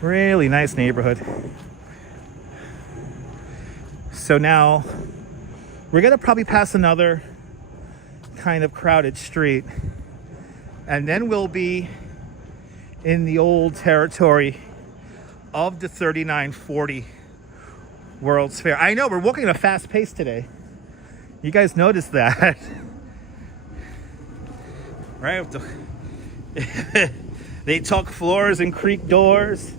Really nice neighborhood. So now we're gonna probably pass another kind of crowded street, and then we'll be in the old territory of the 3940 World's Fair. I know, we're walking at a fast pace today. You guys noticed that? Right? They talk floors and creak doors.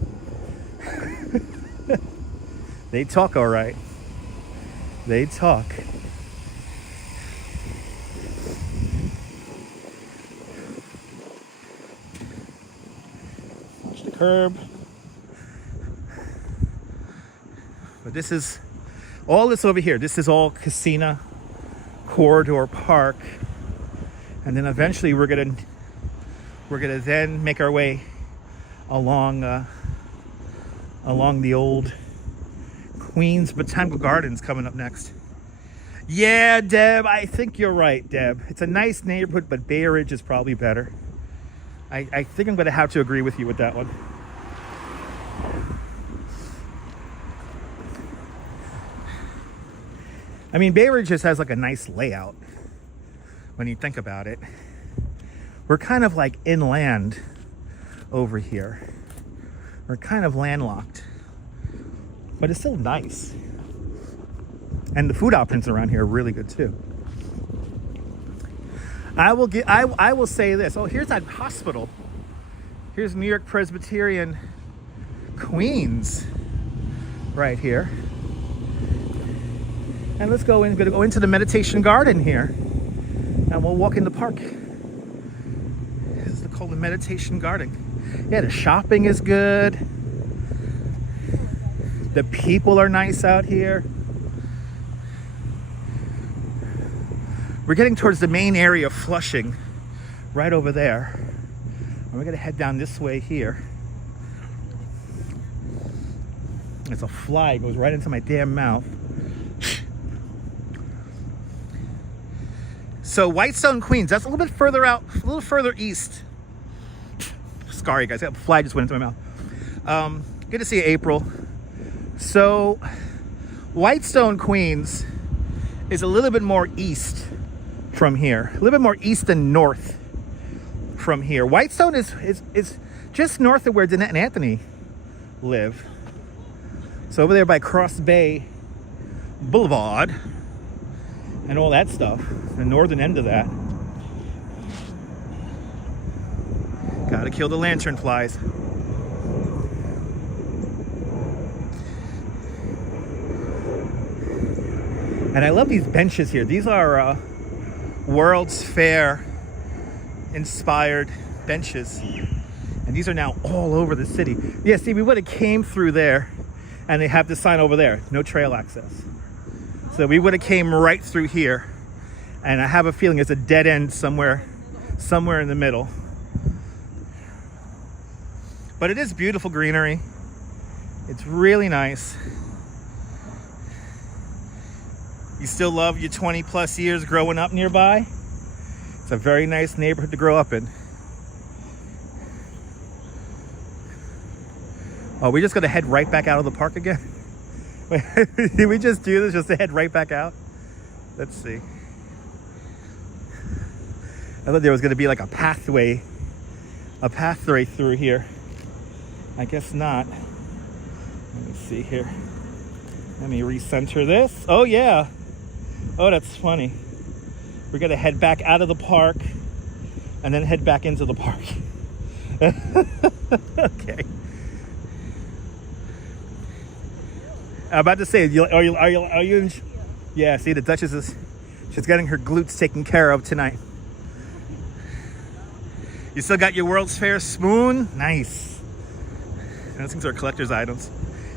They talk all right. They talk. Watch the curb. But this is all this over here. This is all Casino Corridor Park. And then eventually we're gonna We're gonna then make our way along the old Queens Botanical Gardens coming up next. Yeah, Deb, I think you're right, Deb. It's a nice neighborhood, but Bay Ridge is probably better. I think I'm gonna have to agree with you with that one. I mean, Bay Ridge just has like a nice layout when you think about it. We're kind of like inland over here. We're kind of landlocked, but it's still nice. And the food options around here are really good too. I will say this. Oh, here's that hospital. Here's New York Presbyterian Queens right here. And let's go in. We're gonna go into the meditation garden here, and we'll walk in the park. This is called the meditation garden. Yeah, the shopping is good. The people are nice out here. We're getting towards the main area of Flushing, right over there. And we're gonna head down this way here. It's a fly, it goes right into my damn mouth. So Whitestone, Queens, that's a little bit further out, a little further east. Sorry guys, that fly just went into my mouth. Good to see you, April. So Whitestone, Queens is a little bit more east from here, a little bit more east and north from here. Whitestone is just north of where Danette and Anthony live. So over there by Cross Bay Boulevard and all that stuff, the northern end of that. Gotta kill the lantern flies. And I love these benches here. These are World's Fair inspired benches, and these are now all over the city. Yeah, see, we would have came through there, and they have the sign over there, no trail access. So we would have came right through here, and I have a feeling it's a dead end somewhere in the middle. But it is beautiful greenery. It's really nice. You still love your 20 plus years growing up nearby? It's a very nice neighborhood to grow up in. Oh, we're just gonna head right back out of the park again? Wait, did we just do this just to head right back out? Let's see. I thought there was gonna be like a pathway through here. I guess not. Let me see here. Let me recenter this. Oh yeah. Oh, that's funny. We're gonna head back out of the park and then head back into the park. Okay. I'm about to say, are you? Yeah. See, the Duchess she's getting her glutes taken care of tonight. You still got your World's Fair spoon? Nice. Those things are collector's items.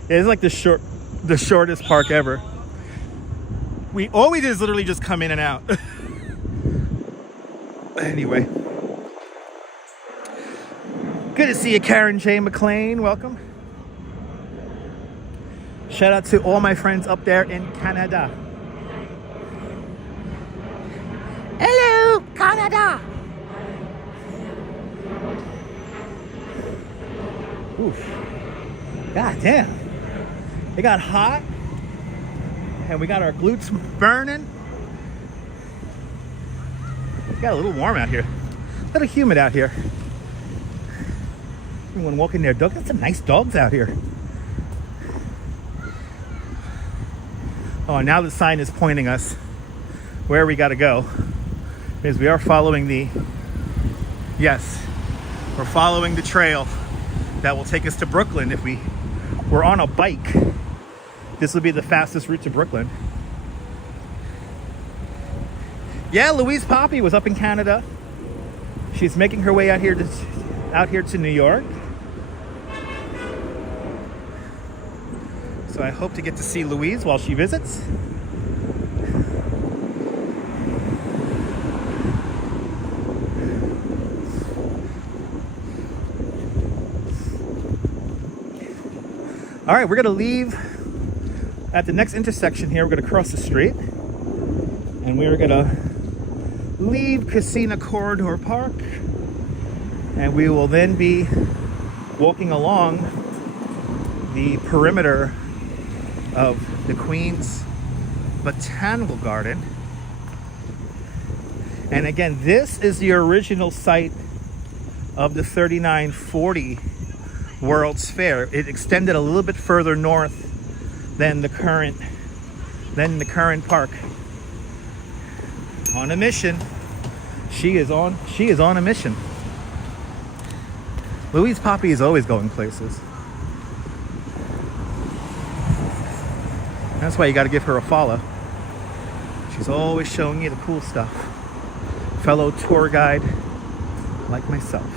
Yeah, it's like the shortest park ever. All we did is literally just come in and out. Anyway. Good to see you, Karen J. McLean. Welcome. Shout out to all my friends up there in Canada. Hello, Canada. Oof. God damn. It got hot. And we got our glutes burning. It got a little warm out here. A little humid out here. Everyone walking their dog. Got some nice dogs out here. Oh, now the sign is pointing us where we got to go. Because we are following we're following the trail that will take us to Brooklyn. If we were on a bike, this would be the fastest route to Brooklyn. Yeah, Louise Poppy was up in Canada. She's making her way out here to New York. So I hope to get to see Louise while she visits. All right, we're gonna leave at the next intersection here. We're gonna cross the street and we're gonna leave Casino Corridor Park, and we will then be walking along the perimeter of the Queens Botanical Garden. And again, this is the original site of the 3940 World's Fair. It extended a little bit further north than the current park. On a mission. She is on a mission. Louise Poppy is always going places. That's why you got to give her a follow. She's always showing you the cool stuff. Fellow tour guide like myself.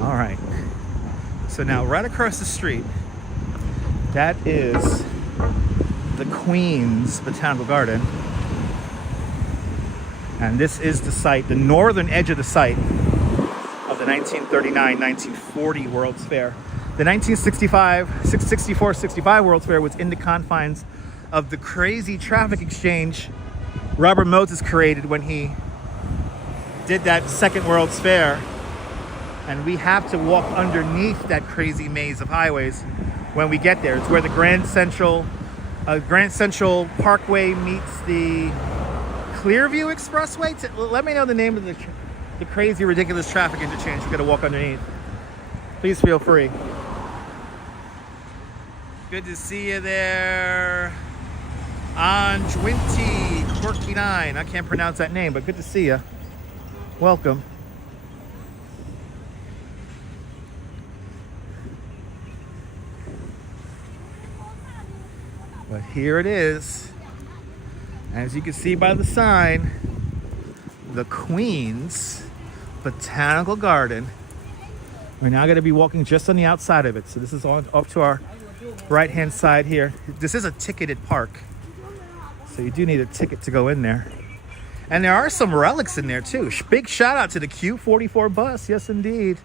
All right. So now right across the street, that is the Queens Botanical Garden. And this is the site, the northern edge of the site of the 1939-1940 World's Fair. The 1964-65 World's Fair was in the confines of the crazy traffic exchange Robert Moses created when he did that second World's Fair. And we have to walk underneath that crazy maze of highways when we get there. It's where the Grand Central Parkway meets the Clearview Expressway. Let me know the name of the crazy, ridiculous traffic interchange we're gonna walk underneath. Please feel free. Good to see you there. Anjwinty Corky 9. I can't pronounce that name, but good to see you. Welcome. But here it is. As you can see by the sign, the Queens Botanical Garden. We're now going to be walking just on the outside of it. So this is off to our right-hand side here. This is a ticketed park, so you do need a ticket to go in there. And there are some relics in there too. Big shout out to the Q44 bus. Yes, indeed.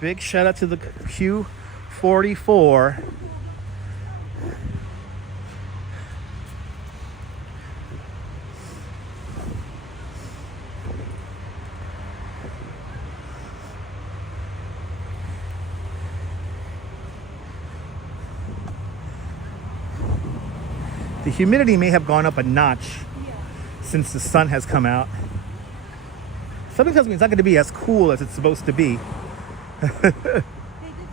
Big shout out to the Q44. The humidity may have gone up a notch since the sun has come out. Something tells me it's not going to be as cool as it's supposed to be. They did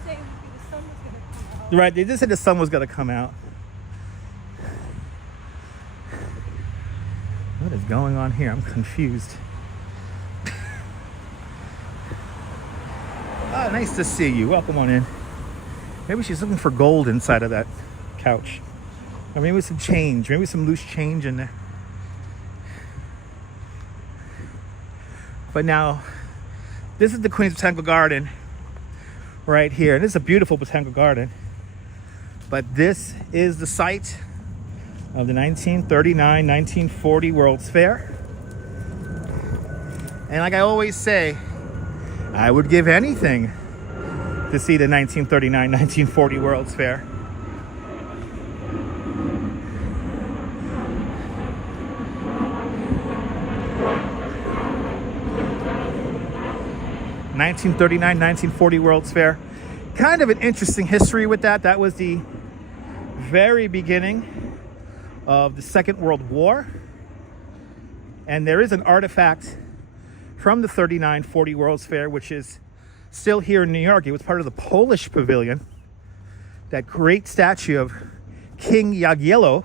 say the sun was going to come out. Right, they just said the sun was going to come out. What is going on here? I'm confused. Ah, nice to see you. Welcome on in. Maybe she's looking for gold inside of that couch. Or maybe some change, maybe some loose change in there. But now, this is the Queens Botanical Garden right here. And this is a beautiful botanical garden. But this is the site of the 1939-1940 World's Fair. And like I always say, I would give anything to see the 1939-1940 World's Fair. 1939-1940 World's Fair. Kind of an interesting history with that. That was the very beginning of the Second World War. And there is an artifact from the 39-40 World's Fair, which is still here in New York. It was part of the Polish Pavilion. That great statue of King Jagiello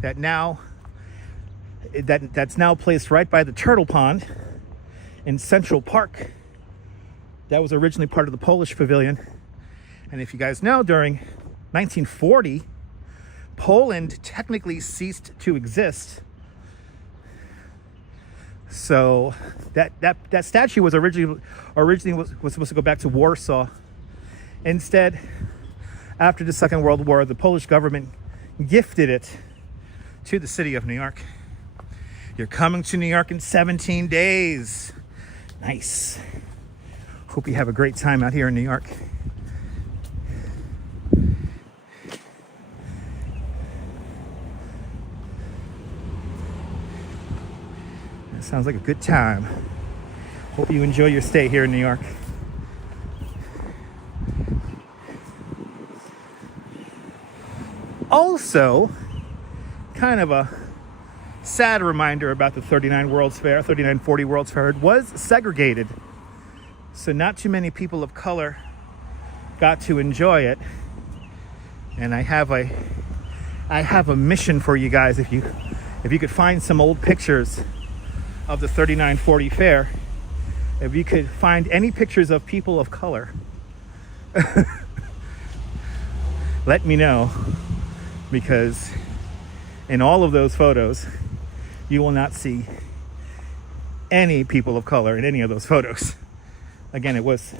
that's now placed right by the Turtle Pond in Central Park. That was originally part of the Polish Pavilion. And if you guys know, during 1940, Poland technically ceased to exist. So that statue was originally was supposed to go back to Warsaw. Instead, after the Second World War, the Polish government gifted it to the city of New York. You're coming to New York in 17 days. Nice. Hope you have a great time out here in New York. Sounds like a good time. Hope you enjoy your stay here in New York. Also, kind of a sad reminder about the 3940 World's Fair. It was segregated, so not too many people of color got to enjoy it. And I have a mission for you guys. If you could find some old pictures of the 3940 fair, if you could find any pictures of people of color, let me know, because in all of those photos, you will not see any people of color in any of those photos. Again, it was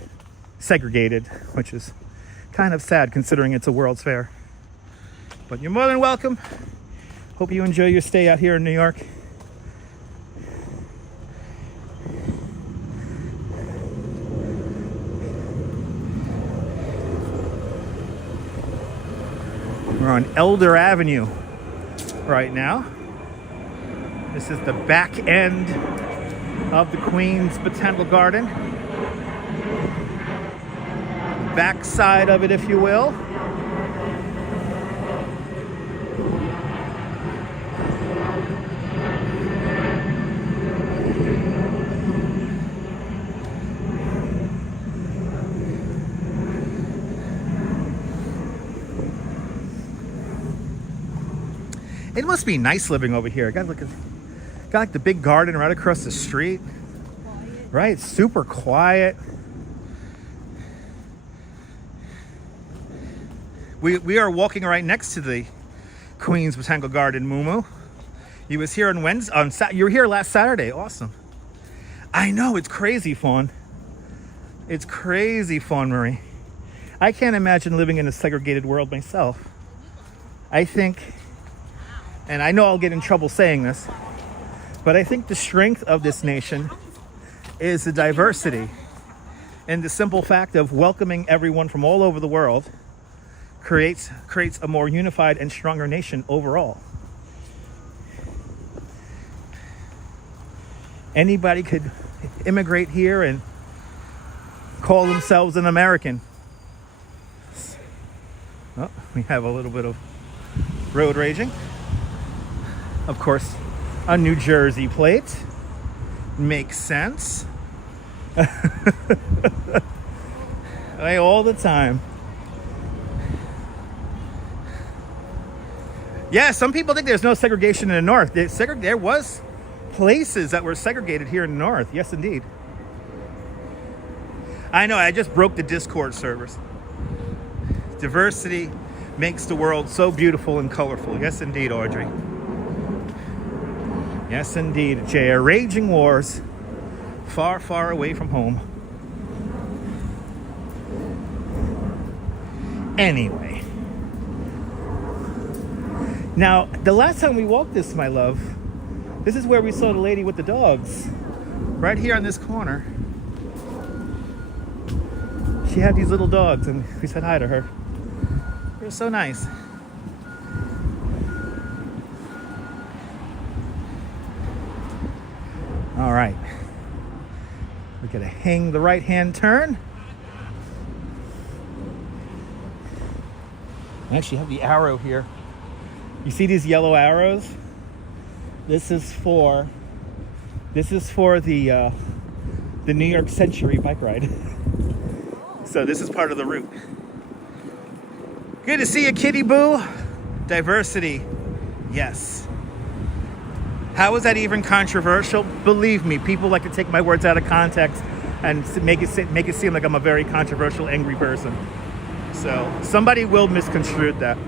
segregated, which is kind of sad considering it's a World's Fair. But you're more than welcome. Hope you enjoy your stay out here in New York. We're on Elder Avenue right now. This is the back end of the Queen's Botanical Garden. Back side of it, if you will. It must be nice living over here. Got like the big garden right across the street. Quiet. Right, super quiet. We are walking right next to the Queen's Botanical Garden, Moo. You was here on Wednesday. You were here last Saturday. Awesome. I know, it's crazy fun. It's crazy fun, Marie. I can't imagine living in a segregated world myself. I think, and I know I'll get in trouble saying this, but I think the strength of this nation is the diversity and the simple fact of welcoming everyone from all over the world creates a more unified and stronger nation overall. Anybody could immigrate here and call themselves an American. Oh, we have a little bit of road raging. Of course, a New Jersey plate. Makes sense. All the time. Yeah, some people think there's no segregation in the North. There was places that were segregated here in the North. Yes, indeed. I know, I just broke the Discord servers. Diversity makes the world so beautiful and colorful. Yes, indeed, Audrey. Yes, indeed, Jay. Raging wars far, far away from home. Anyway. Now, the last time we walked this, my love, this is where we saw the lady with the dogs. Right here on this corner. She had these little dogs and we said hi to her. They were so nice. All right. We're gonna hang the right-hand turn. I actually have the arrow here. You see these yellow arrows? This is for the New York Century bike ride. So this is part of the route. Good to see you, Kitty Boo. Diversity, yes. How is that even controversial? Believe me, people like to take my words out of context and make it seem like I'm a very controversial, angry person. So somebody will misconstrue that.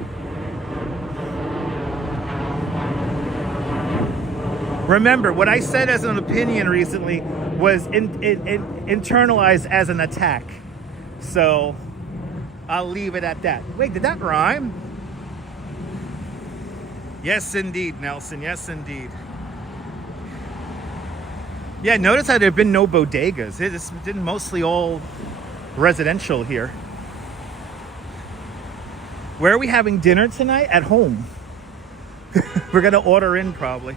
Remember, what I said as an opinion recently was internalized as an attack. So I'll leave it at that. Wait, did that rhyme? Yes, indeed, Nelson. Yes, indeed. Yeah, notice how there have been no bodegas. It's been mostly all residential here. Where are we having dinner tonight? At home. We're going to order in probably.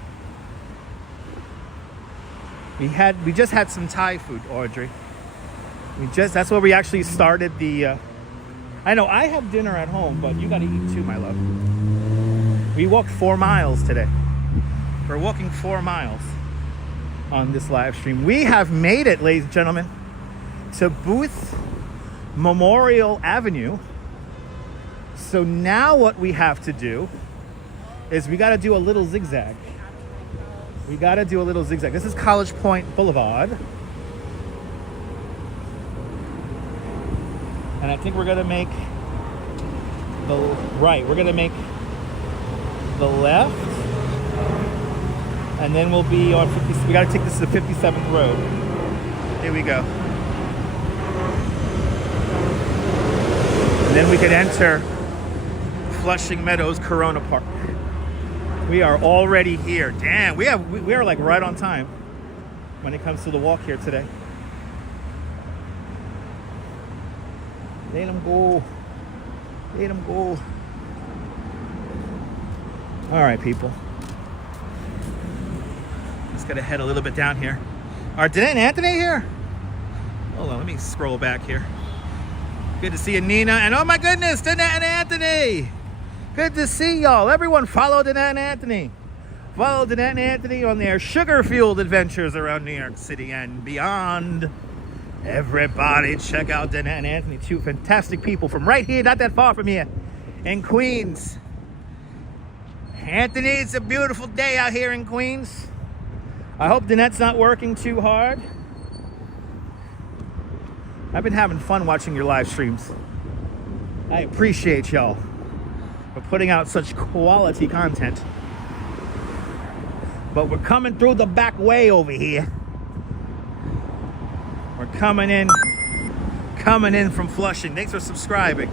We just had some Thai food, Audrey. That's where we actually started the I know I have dinner at home, but you got to eat too, my love. We walked 4 miles today. We're walking 4 miles on this live stream. We have made it, ladies and gentlemen, to Booth Memorial Avenue. So now what we have to do is we got to do a little zigzag. This is College Point Boulevard. And I think we're gonna make the right. We're gonna make the left, and then we'll be on 50. We gotta take this to the 57th Road. Here we go. And then we can enter Flushing Meadows Corona Park. We are already here. Damn, we are like right on time when it comes to the walk here today. Let them go. All right, people. Let's get head a little bit down here. Are Danette and Anthony here? Hold on, let me scroll back here. Good to see you, Nina. And oh my goodness, Danette and Anthony. Good to see y'all. Everyone follow Danette and Anthony. Follow Danette and Anthony on their sugar-fueled adventures around New York City and beyond. Everybody check out Danette and Anthony, 2 fantastic people from right here, not that far from here, in Queens. Anthony, it's a beautiful day out here in Queens. I hope Danette's not working too hard. I've been having fun watching your live streams. I appreciate y'all for putting out such quality content. But we're coming through the back way over here. We're coming in from Flushing. Thanks for subscribing.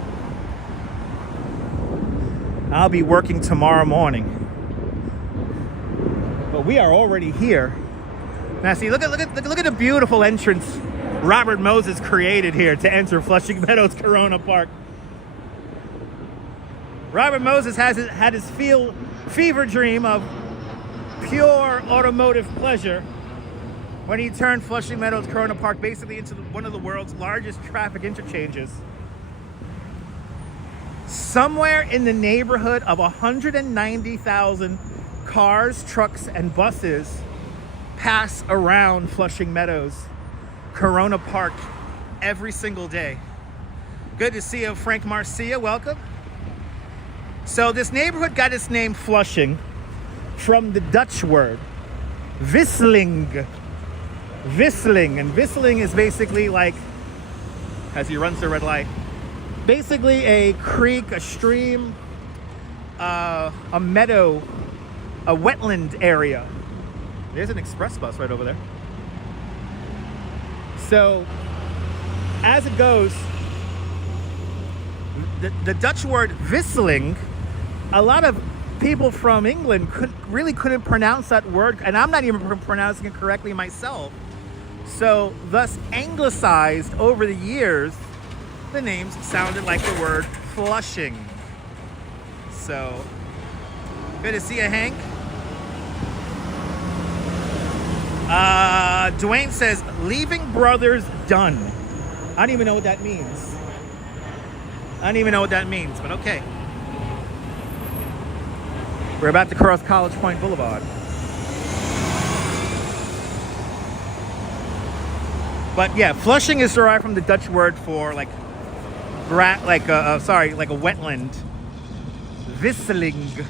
I'll be working tomorrow morning. But we are already here. Now see, look at the beautiful entrance Robert Moses created here to enter Flushing Meadows Corona Park. Robert Moses had his fever dream of pure automotive pleasure when he turned Flushing Meadows Corona Park basically into one of the world's largest traffic interchanges. Somewhere in the neighborhood of 190,000 cars, trucks, and buses pass around Flushing Meadows Corona Park every single day. Good to see you, Frank Marcia. Welcome. So this neighborhood got its name Flushing from the Dutch word Wisseling. And Wisseling is basically like, as he runs the red light, basically a creek, a stream, a meadow, a wetland area. There's an express bus right over there. So, as it goes, the Dutch word Wisseling, a lot of people from England couldn't pronounce that word, and I'm not even pronouncing it correctly myself. So, thus anglicized over the years, the names sounded like the word Flushing. So, good to see you, Hank. Dwayne says, leaving brothers done. I don't even know what that means. But okay. We're about to cross College Point Boulevard. But yeah, Flushing is derived from the Dutch word for like a wetland. Wisseling.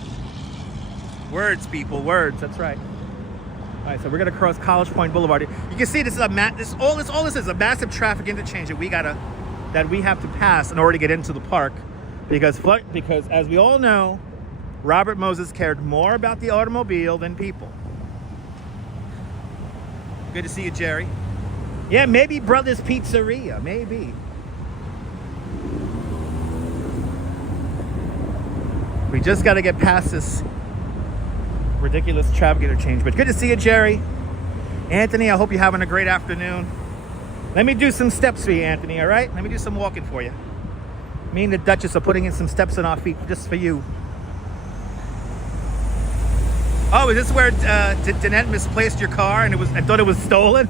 Words, people, words. That's right. All right, so we're gonna cross College Point Boulevard. You can see this is all this is a massive traffic interchange that we have to pass in order to get into the park, because as we all know, Robert Moses cared more about the automobile than people. Good to see you, Jerry. Yeah, maybe Brothers Pizzeria, maybe. We just got to get past this ridiculous traffic interchange. But good to see you, Jerry. Anthony, I hope you're having a great afternoon. Let me do some steps for you, Anthony, all right? Let me do some walking for you. Me and the Duchess are putting in some steps on our feet just for you. Oh, is this where Danette misplaced your car and I thought it was stolen?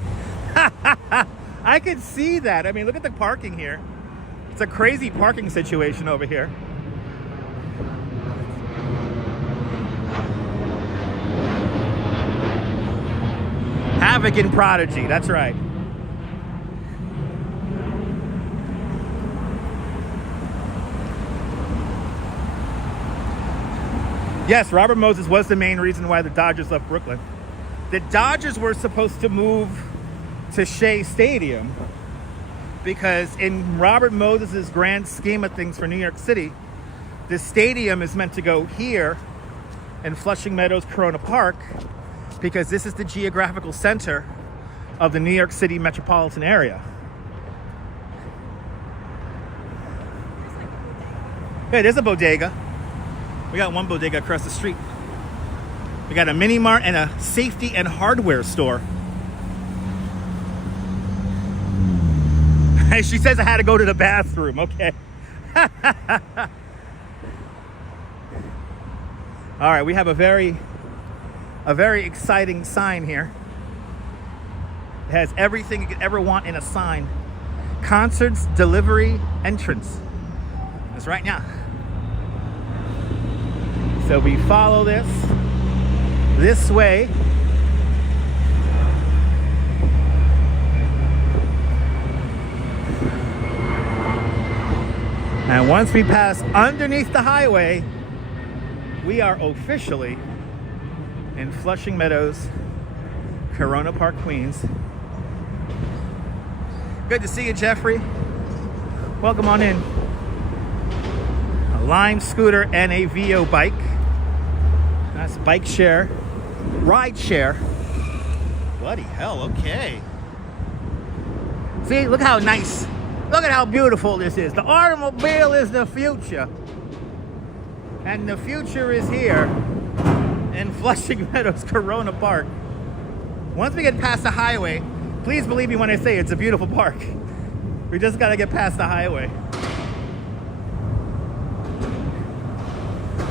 I could see that. I mean, look at the parking here. It's a crazy parking situation over here. Havoc and Prodigy, that's right. Yes, Robert Moses was the main reason why the Dodgers left Brooklyn. The Dodgers were supposed to move to Shea Stadium because in Robert Moses' grand scheme of things for New York City, the stadium is meant to go here in Flushing Meadows Corona Park because this is the geographical center of the New York City metropolitan area. Hey, there's a bodega. We got one bodega across the street. We got a mini mart and a safety and hardware store. She says I had to go to the bathroom. Okay. All right, we have a very exciting sign here. It has everything you could ever want in a sign. Concerts, delivery, entrance. That's right now. So we follow this way. And once we pass underneath the highway, we are officially in Flushing Meadows, Corona Park, Queens. Good to see you, Jeffrey. Welcome on in. A Lime scooter and a VO bike. That's bike share, ride share. Bloody hell, okay. See, look how nice. Look at how beautiful this is. The automobile is the future. And the future is here in Flushing Meadows Corona Park. Once we get past the highway, please believe me when I say it's a beautiful park. We just gotta get past the highway.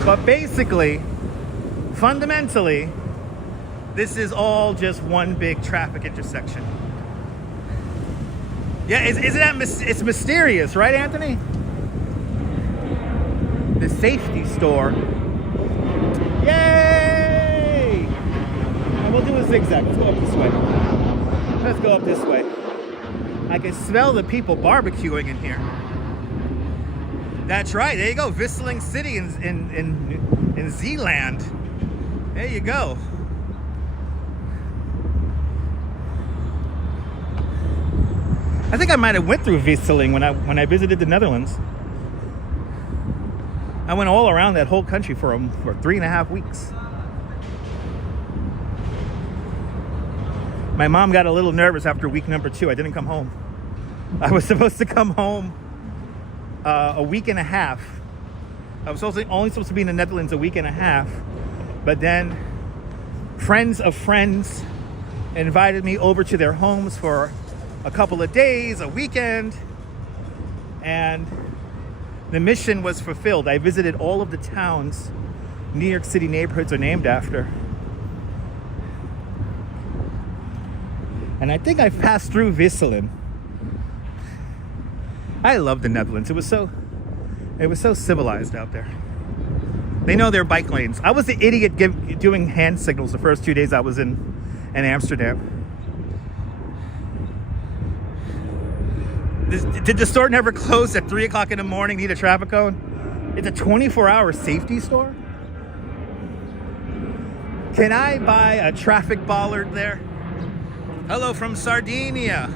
But basically, fundamentally, this is all just one big traffic intersection. Yeah, isn't that it's mysterious, right, Anthony? The safety store. Yay! And we'll do a zigzag. Let's go up this way. Let's go up this way. I can smell the people barbecuing in here. That's right. There you go. Whistling City in Zealand. There you go. I think I might have went through Whistling when I visited the Netherlands. I went all around that whole country for 3.5 weeks. My mom got a little nervous after week number 2. I didn't come home. I was supposed to come home a week and a half. I was only supposed to be in the Netherlands a week and a half. But then friends of friends invited me over to their homes for a couple of days, a weekend, and the mission was fulfilled. I visited all of the towns New York City neighborhoods are named after. And I think I passed through Whistling. I love the Netherlands. It was so civilized out there. They know their bike lanes. I was the idiot doing hand signals the first 2 days I was in Amsterdam. Did the store never close at 3 o'clock in the morning, need a traffic cone? It's a 24-hour safety store? Can I buy a traffic bollard there? Hello from Sardinia.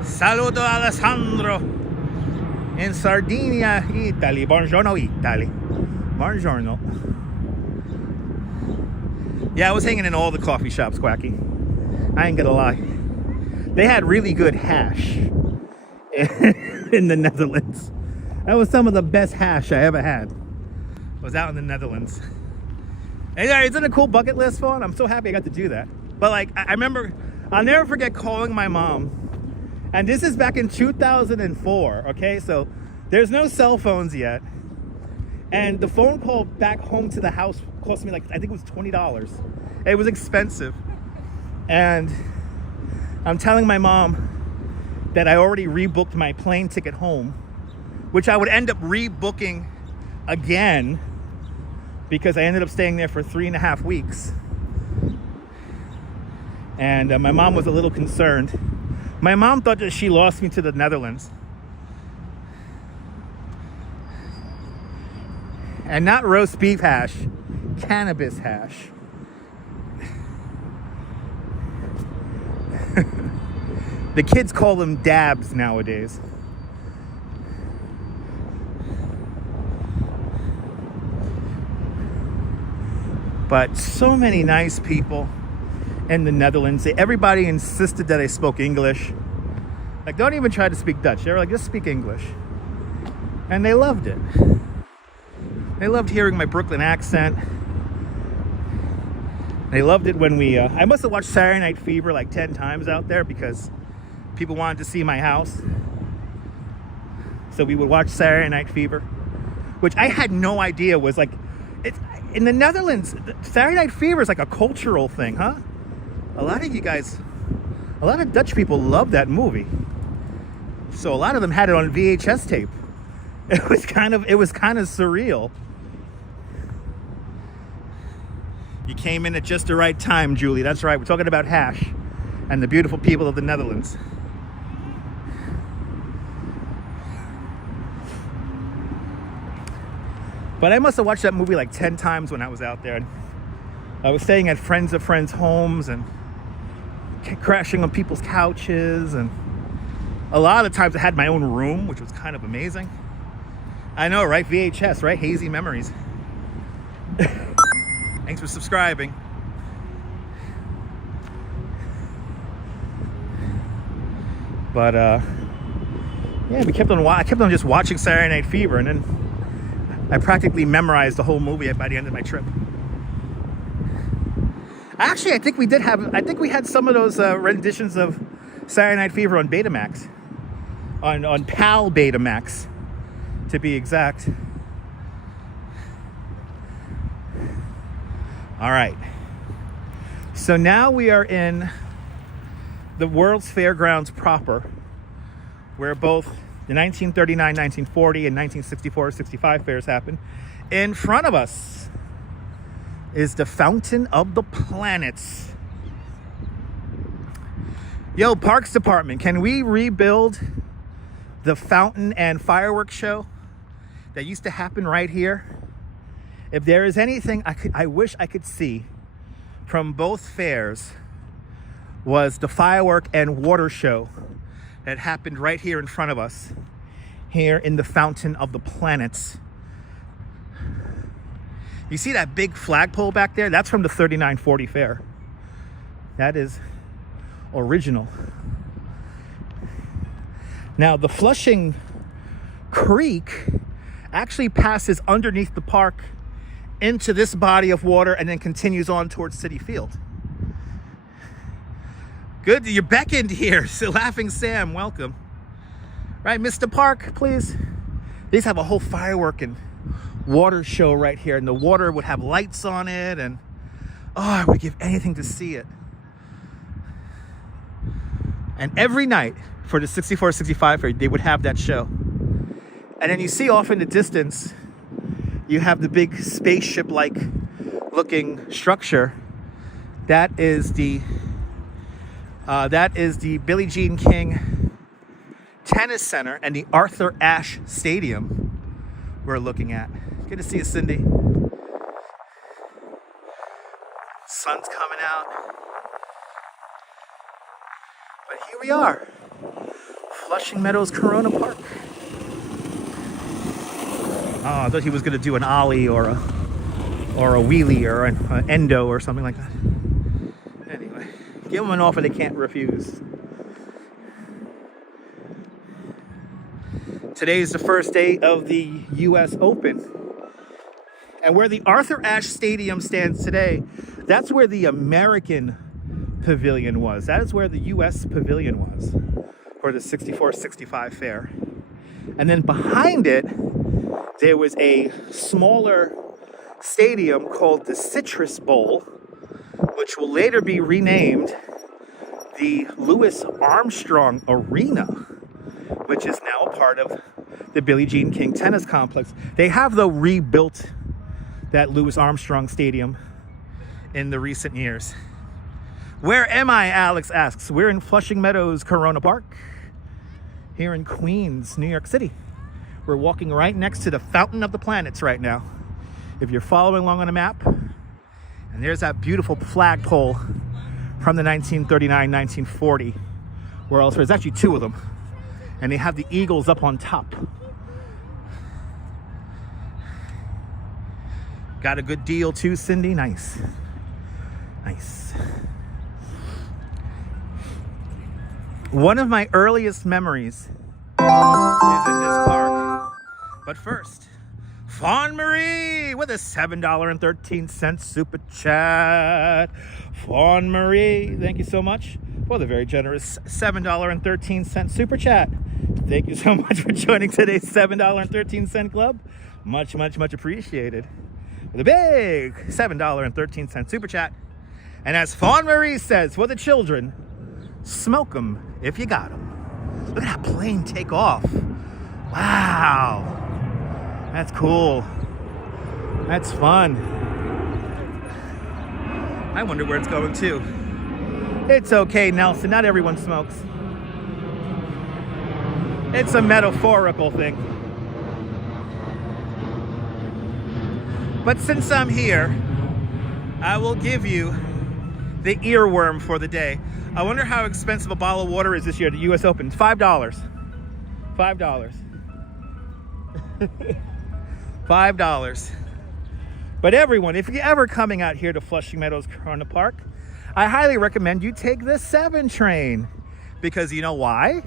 Saludo Alessandro. In Sardinia, Italy. Buongiorno, Italy. Buongiorno. Yeah, I was hanging in all the coffee shops, Quacky. I ain't gonna lie. They had really good hash in the Netherlands. That was some of the best hash I ever had. Was out in the Netherlands. Anyway, isn't it a cool bucket list, Fawn? I'm so happy I got to do that. But like, I remember, I'll never forget calling my mom. And this is back in 2004, okay? So there's no cell phones yet. And the phone call back home to the house cost me like, I think it was $20. It was expensive. And I'm telling my mom that I already rebooked my plane ticket home, which I would end up rebooking again because I ended up staying there for 3.5 weeks. And my mom was a little concerned. My mom thought that she lost me to the Netherlands. And not roast beef hash, cannabis hash. The kids call them dabs nowadays. But so many nice people in the Netherlands. Everybody insisted that I spoke English. Like, don't even try to speak Dutch. They were like, just speak English. And they loved it. They loved hearing my Brooklyn accent. They loved it when we, I must have watched Saturday Night Fever like 10 times out there because people wanted to see my house. So we would watch Saturday Night Fever, which I had no idea was like, it's, in the Netherlands, Saturday Night Fever is like a cultural thing, huh? A lot of you guys, a lot of Dutch people love that movie. So a lot of them had it on VHS tape. It was kind of surreal. You came in at just the right time, Julie. That's right. We're talking about hash and the beautiful people of the Netherlands. But I must have watched that movie like 10 times when I was out there. I was staying at friends of friends' homes and crashing on people's couches. And a lot of the times I had my own room, which was kind of amazing. I know, right? VHS, right? Hazy memories. Thanks for subscribing. But yeah, I kept on just watching Saturday Night Fever, and then I practically memorized the whole movie by the end of my trip. Actually, I think we had some of those renditions of Saturday Night Fever on Betamax, on PAL Betamax, to be exact. All right. So now we are in the World's Fairgrounds proper, where both the 1939, 1940, and 1964-65 fairs happened. In front of us is the Fountain of the Planets. Yo, Parks Department, can we rebuild the fountain and fireworks show that used to happen right here? If there is anything I wish I could see from both fairs, was the firework and water show that happened right here in front of us, here in the Fountain of the Planets. You see that big flagpole back there? That's from the 39-40 fair. That is original. Now, the Flushing Creek actually passes underneath the park into this body of water and then continues on towards City Field. Good, you're beckoned here. So Laughing Sam, welcome. Right, Mr. Park, please. These have a whole firework and water show right here, and the water would have lights on it, and oh, I would give anything to see it. And every night for the 64-65 fair, they would have that show. And then you see off in the distance, you have the big spaceship-like looking structure. That is the Billie Jean King Tennis Center and the Arthur Ashe Stadium we're looking at. Good to see you, Cindy. Sun's coming out. But here we are, Flushing Meadows Corona Park. Oh, I thought he was going to do an ollie or a wheelie or an endo or something like that. Anyway, give them an offer they can't refuse. Today is the first day of the U.S. Open. And where the Arthur Ashe Stadium stands today, that's where the American Pavilion was. That is where the U.S. Pavilion was for the 64-65 fair. And then behind it there was a smaller stadium called the Citrus Bowl, which will later be renamed the Louis Armstrong Arena, which is now a part of the Billie Jean King Tennis Complex. They have, though, rebuilt that Louis Armstrong Stadium in the recent years. Where am I, Alex asks. We're in Flushing Meadows Corona Park here in Queens, New York City. We're walking right next to the Fountain of the Planets right now. If you're following along on a map, and there's that beautiful flagpole from the 1939-1940 World Series. There's actually two of them, and they have the Eagles up on top. Got a good deal too, Cindy? Nice. Nice. One of my earliest memories is in this park. But first, Fawn Marie with a $7.13 super chat. Fawn Marie, thank you so much for the very generous $7.13 super chat. Thank you so much for joining today's $7.13 club. Much, much, much appreciated. With a big $7.13 super chat. And as Fawn Marie says, for the children, smoke them if you got them. Look at that plane take off. Wow. That's cool. That's fun. I wonder where it's going to. It's okay, Nelson. Not everyone smokes. It's a metaphorical thing. But since I'm here, I will give you the earworm for the day. I wonder how expensive a bottle of water is this year at the US Open. $5. $5. $5. But everyone, if you're ever coming out here to Flushing Meadows Corona Park, I highly recommend you take the 7 train. Because you know why?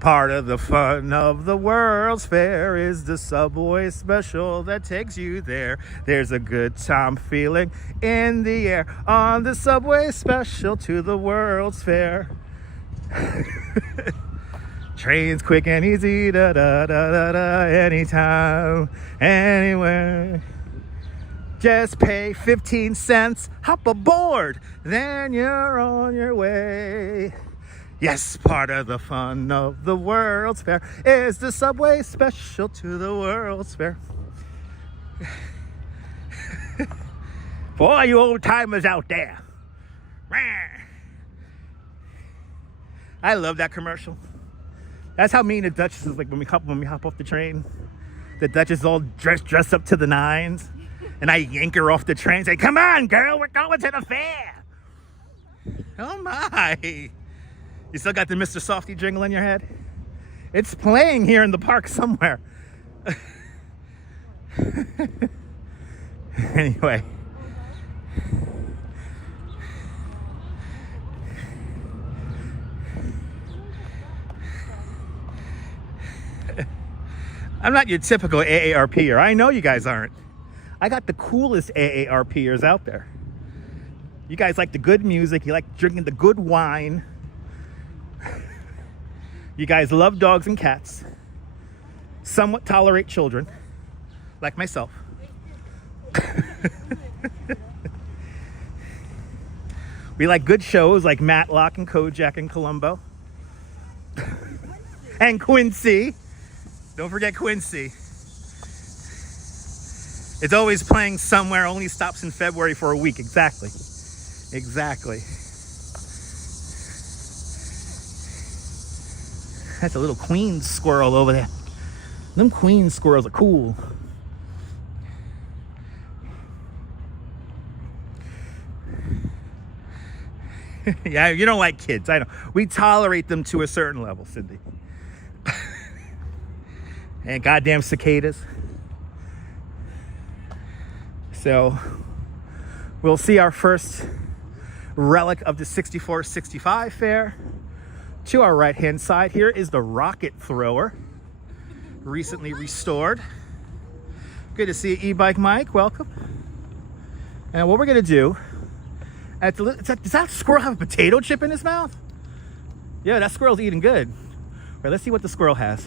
Part of the fun of the World's Fair is the subway special that takes you there. There's a good time feeling in the air on the subway special to the World's Fair. Trains quick and easy, da da da da da, anytime, anywhere. Just pay 15 cents, hop aboard, then you're on your way. Yes, part of the fun of the World's Fair is the subway special to the World's Fair. For all you old timers out there. I love that commercial. That's how me and the Duchess is like when we hop off the train. The Duchess is all dressed up to the nines. And I yank her off the train and say, come on, girl, we're going to the fair. Oh, my. You still got the Mr. Softy jingle in your head? It's playing here in the park somewhere. Anyway. I'm not your typical AARPer. I know you guys aren't. I got the coolest AARPers out there. You guys like the good music. You like drinking the good wine. You guys love dogs and cats. Somewhat tolerate children, like myself. We like good shows like Matlock and Kojak and Columbo. And Quincy. Don't forget Quincy. It's always playing somewhere, only stops in February for a week. Exactly. Exactly. That's a little queen squirrel over there. Them queen squirrels are cool. Yeah, you don't like kids, I know. We tolerate them to a certain level, Cindy. And goddamn cicadas. So we'll see our first relic of the 64-65 fair. To our right hand side here is the rocket thrower, recently restored. Good to see you, e-bike Mike, welcome. And what we're gonna do, does that squirrel have a potato chip in his mouth? Yeah, that squirrel's eating good. All right, let's see what the squirrel has.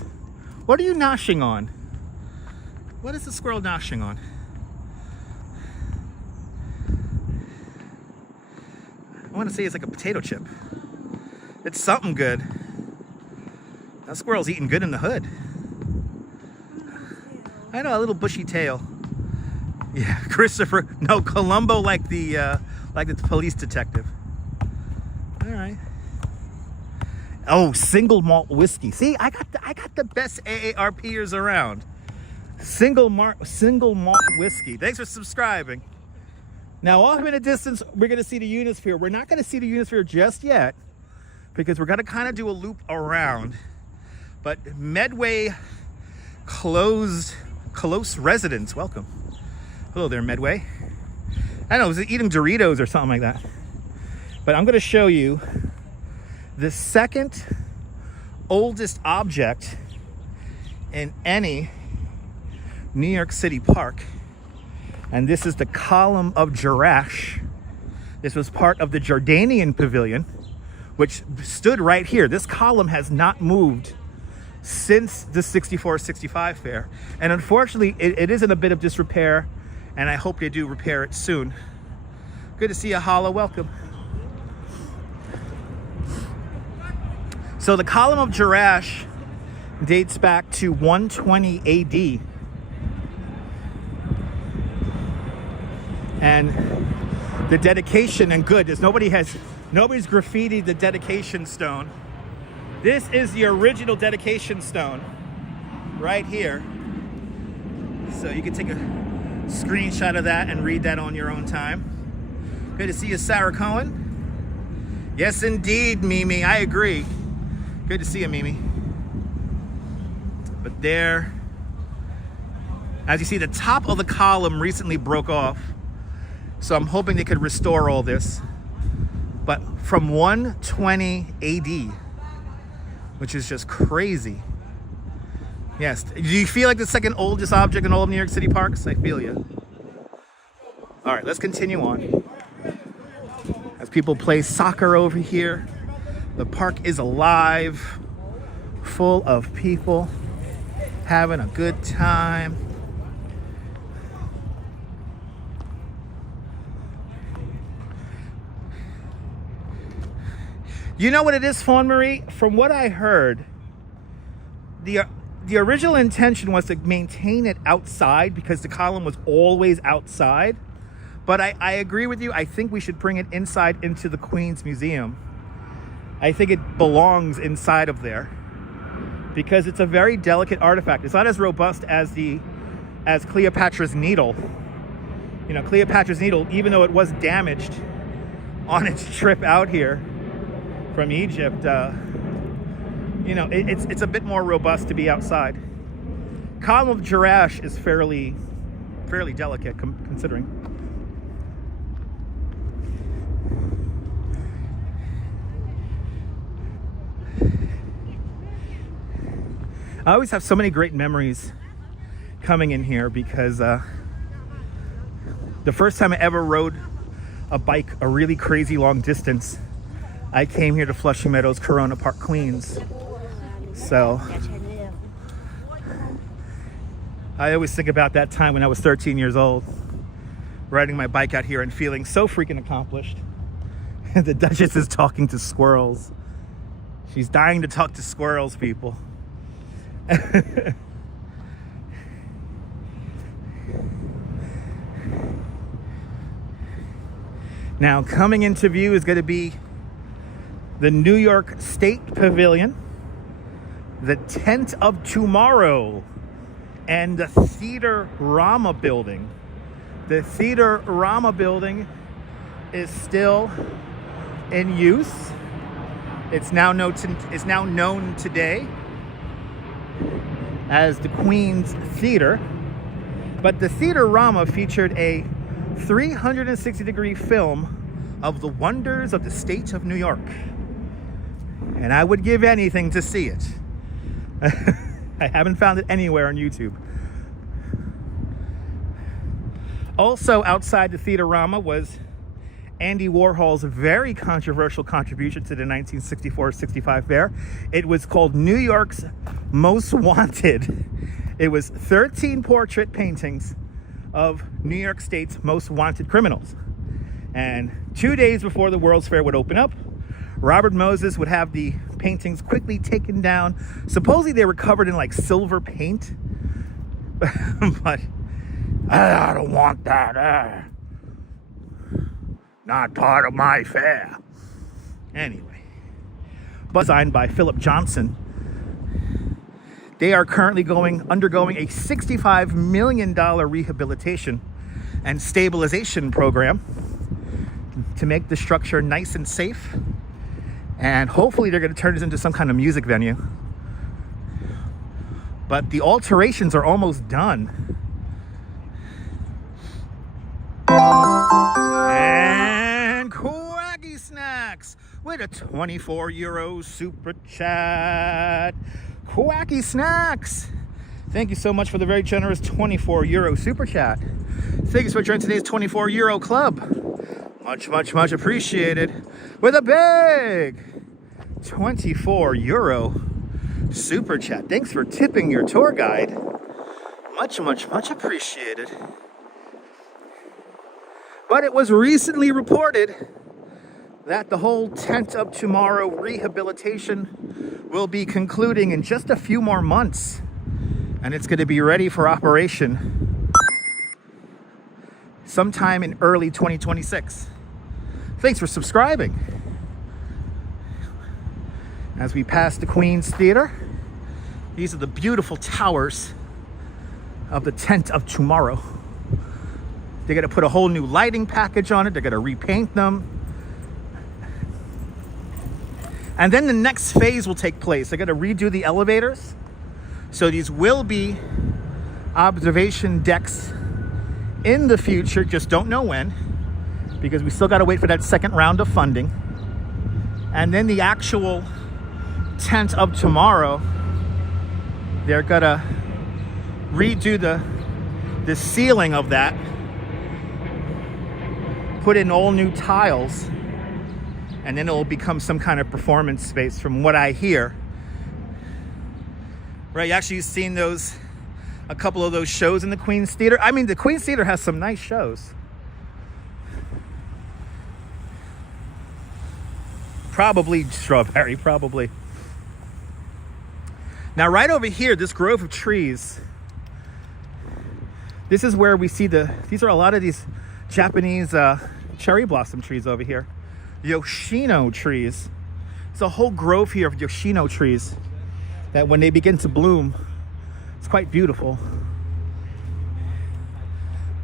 What are you noshing on? What is the squirrel gnashing on? I want to say it's like a potato chip. It's something good. That squirrel's eating good in the hood. I know, a little bushy tail. Yeah, Christopher. No, Columbo like the police detective. All right. Oh, single malt whiskey. See, I got the best AARPers around. Single malt whiskey. Thanks for subscribing. Now, off in a distance, we're going to see the Unisphere. We're not going to see the Unisphere just yet because we're going to kind of do a loop around. But Medway close residents, welcome. Hello there, Medway. I don't know, was it eating Doritos or something like that? But I'm going to show you the second oldest object in any New York City park. And this is the Column of Jerash. This was part of the Jordanian Pavilion, which stood right here. This column has not moved since the 64-65 fair. And unfortunately, it is in a bit of disrepair, and I hope they do repair it soon. Good to see you, Hala. Welcome. So the Column of Jerash dates back to 120 AD. And the dedication, and good, is nobody's graffitied the dedication stone. This is the original dedication stone right here. So you can take a screenshot of that and read that on your own time. Good to see you, Sarah Cohen. Yes, indeed, Mimi. I agree. Good to see you, Mimi. But there, as you see, the top of the column recently broke off. So I'm hoping they could restore all this. But from 120 AD, which is just crazy. Yes, do you feel like the second oldest object in all of New York City parks? I feel you. All right, let's continue on. As people play soccer over here, the park is alive, full of people having a good time. You know what it is, Fawn Marie? From what I heard, the original intention was to maintain it outside because the column was always outside. But I agree with you. I think we should bring it inside into the Queen's Museum. I think it belongs inside of there because it's a very delicate artifact. It's not as robust as Cleopatra's Needle. You know, Cleopatra's Needle, even though it was damaged on its trip out here from Egypt, you know, it's a bit more robust to be outside. Column of Jerash is fairly delicate considering. I always have so many great memories coming in here because the first time I ever rode a bike a really crazy long distance, I came here to Flushing Meadows Corona Park, Queens. So I always think about that time when I was 13 years old, riding my bike out here and feeling so freaking accomplished. The Duchess is talking to squirrels. She's dying to talk to squirrels, people. Now, coming into view is going to be the New York State Pavilion, the Tent of Tomorrow, and the Theater-Rama building. The Theater-Rama building is still in use. It's now known today as the Queen's Theater. But the Theater-Rama featured a 360-degree film of the wonders of the state of New York. And I would give anything to see it. I haven't found it anywhere on YouTube. Also outside the Theater-Rama was Andy Warhol's very controversial contribution to the 1964-65 fair. It was called New York's Most Wanted. It was 13 portrait paintings of New York State's most wanted criminals. And 2 days before the World's Fair would open up, Robert Moses would have the paintings quickly taken down. Supposedly they were covered in like silver paint, but I don't want that. Not part of my fair. Anyway, designed by Philip Johnson. They are currently undergoing a $65 million rehabilitation and stabilization program to make the structure nice and safe. And hopefully they're going to turn this into some kind of music venue. But the alterations are almost done. And Quaggy Snacks with a €24 super chat. Quacky Snacks, thank you so much for the very generous €24 super chat. Thank you for joining today's €24 club. Much, much, much appreciated. With a big €24 super chat. Thanks for tipping your tour guide. Much, much, much appreciated. But it was recently reported that the whole Tent of Tomorrow rehabilitation will be concluding in just a few more months, and it's going to be ready for operation sometime in early 2026. Thanks for subscribing. As we pass the Queen's Theater, these are the beautiful towers of the Tent of Tomorrow. They're going to put a whole new lighting package on it. They're going to repaint them. And then the next phase will take place. They're going to redo the elevators. So these will be observation decks in the future. Just don't know when, because we still got to wait for that second round of funding. And then the actual Tent of Tomorrow, they're going to redo the ceiling of that, put in all new tiles, and then it will become some kind of performance space from what I hear. Right, you actually seen a couple of those shows in the Queen's Theater. I mean, the Queen's Theater has some nice shows. Probably Strawberry, probably. Now, right over here, this grove of trees, this is where we see these are a lot of these Japanese cherry blossom trees over here. Yoshino trees. It's a whole grove here of Yoshino trees that when they begin to bloom, it's quite beautiful.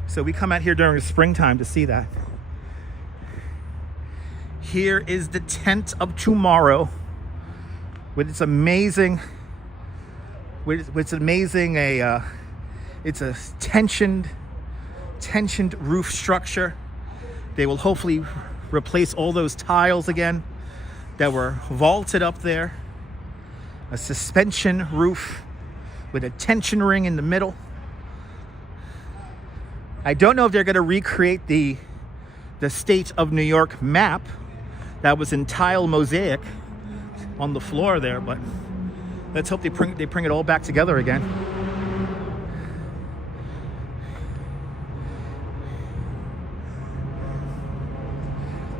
So we come out here during the springtime to see that. Here is the Tent of Tomorrow with its amazing, it's a tensioned roof structure. They will hopefully replace all those tiles again that were vaulted up there. A suspension roof with a tension ring in the middle. I don't know if they're going to recreate the state of New York map that was in tile mosaic on the floor there, but let's hope they bring it all back together again.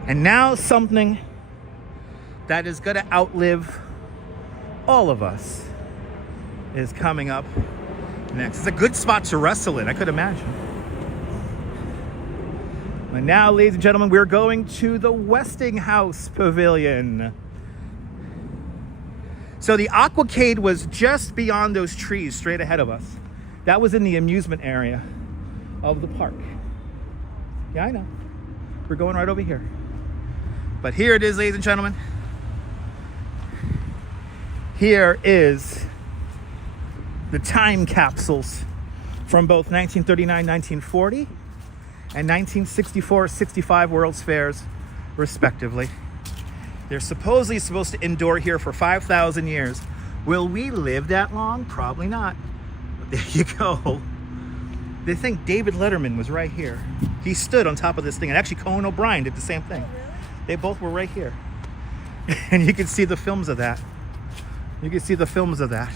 And now something that is going to outlive all of us is coming up next. It's a good spot to wrestle in, I could imagine. And now, ladies and gentlemen, we're going to the Westinghouse Pavilion. So the Aquacade was just beyond those trees, straight ahead of us. That was in the amusement area of the park. Yeah, I know. We're going right over here. But here it is, ladies and gentlemen. Here is the time capsules from both 1939, 1940 and 1964-65 World's Fairs, respectively. They're supposedly supposed to endure here for 5,000 years. Will we live that long? Probably not. But there you go. They think David Letterman was right here. He stood on top of this thing, and actually Conan O'Brien did the same thing. They both were right here. And you can see the films of that. You can see the films of that.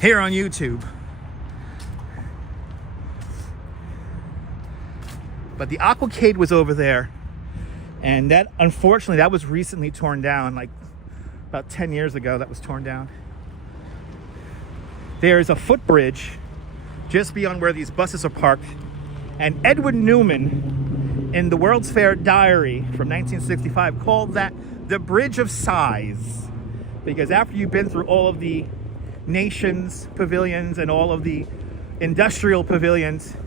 here on YouTube. But the Aquacade was over there, and that, unfortunately, that was recently torn down, like about 10 years ago that was torn down. There's a footbridge just beyond where these buses are parked, and Edwin Newman in the World's Fair Diary from 1965 called that the Bridge of Sighs, because after you've been through all of the nation's pavilions and all of the industrial pavilions,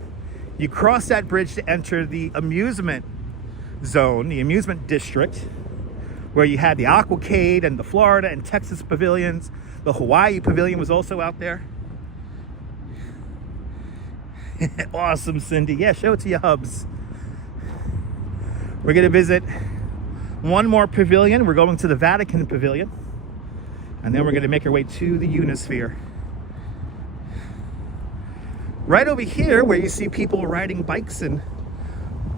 you cross that bridge to enter the amusement zone, the amusement district, where you had the Aquacade and the Florida and Texas pavilions. The Hawaii pavilion was also out there. Awesome, Cindy. Yeah, show it to your hubs. We're going to visit one more pavilion. We're going to the Vatican Pavilion. And then we're going to make our way to the Unisphere. Right over here, where you see people riding bikes and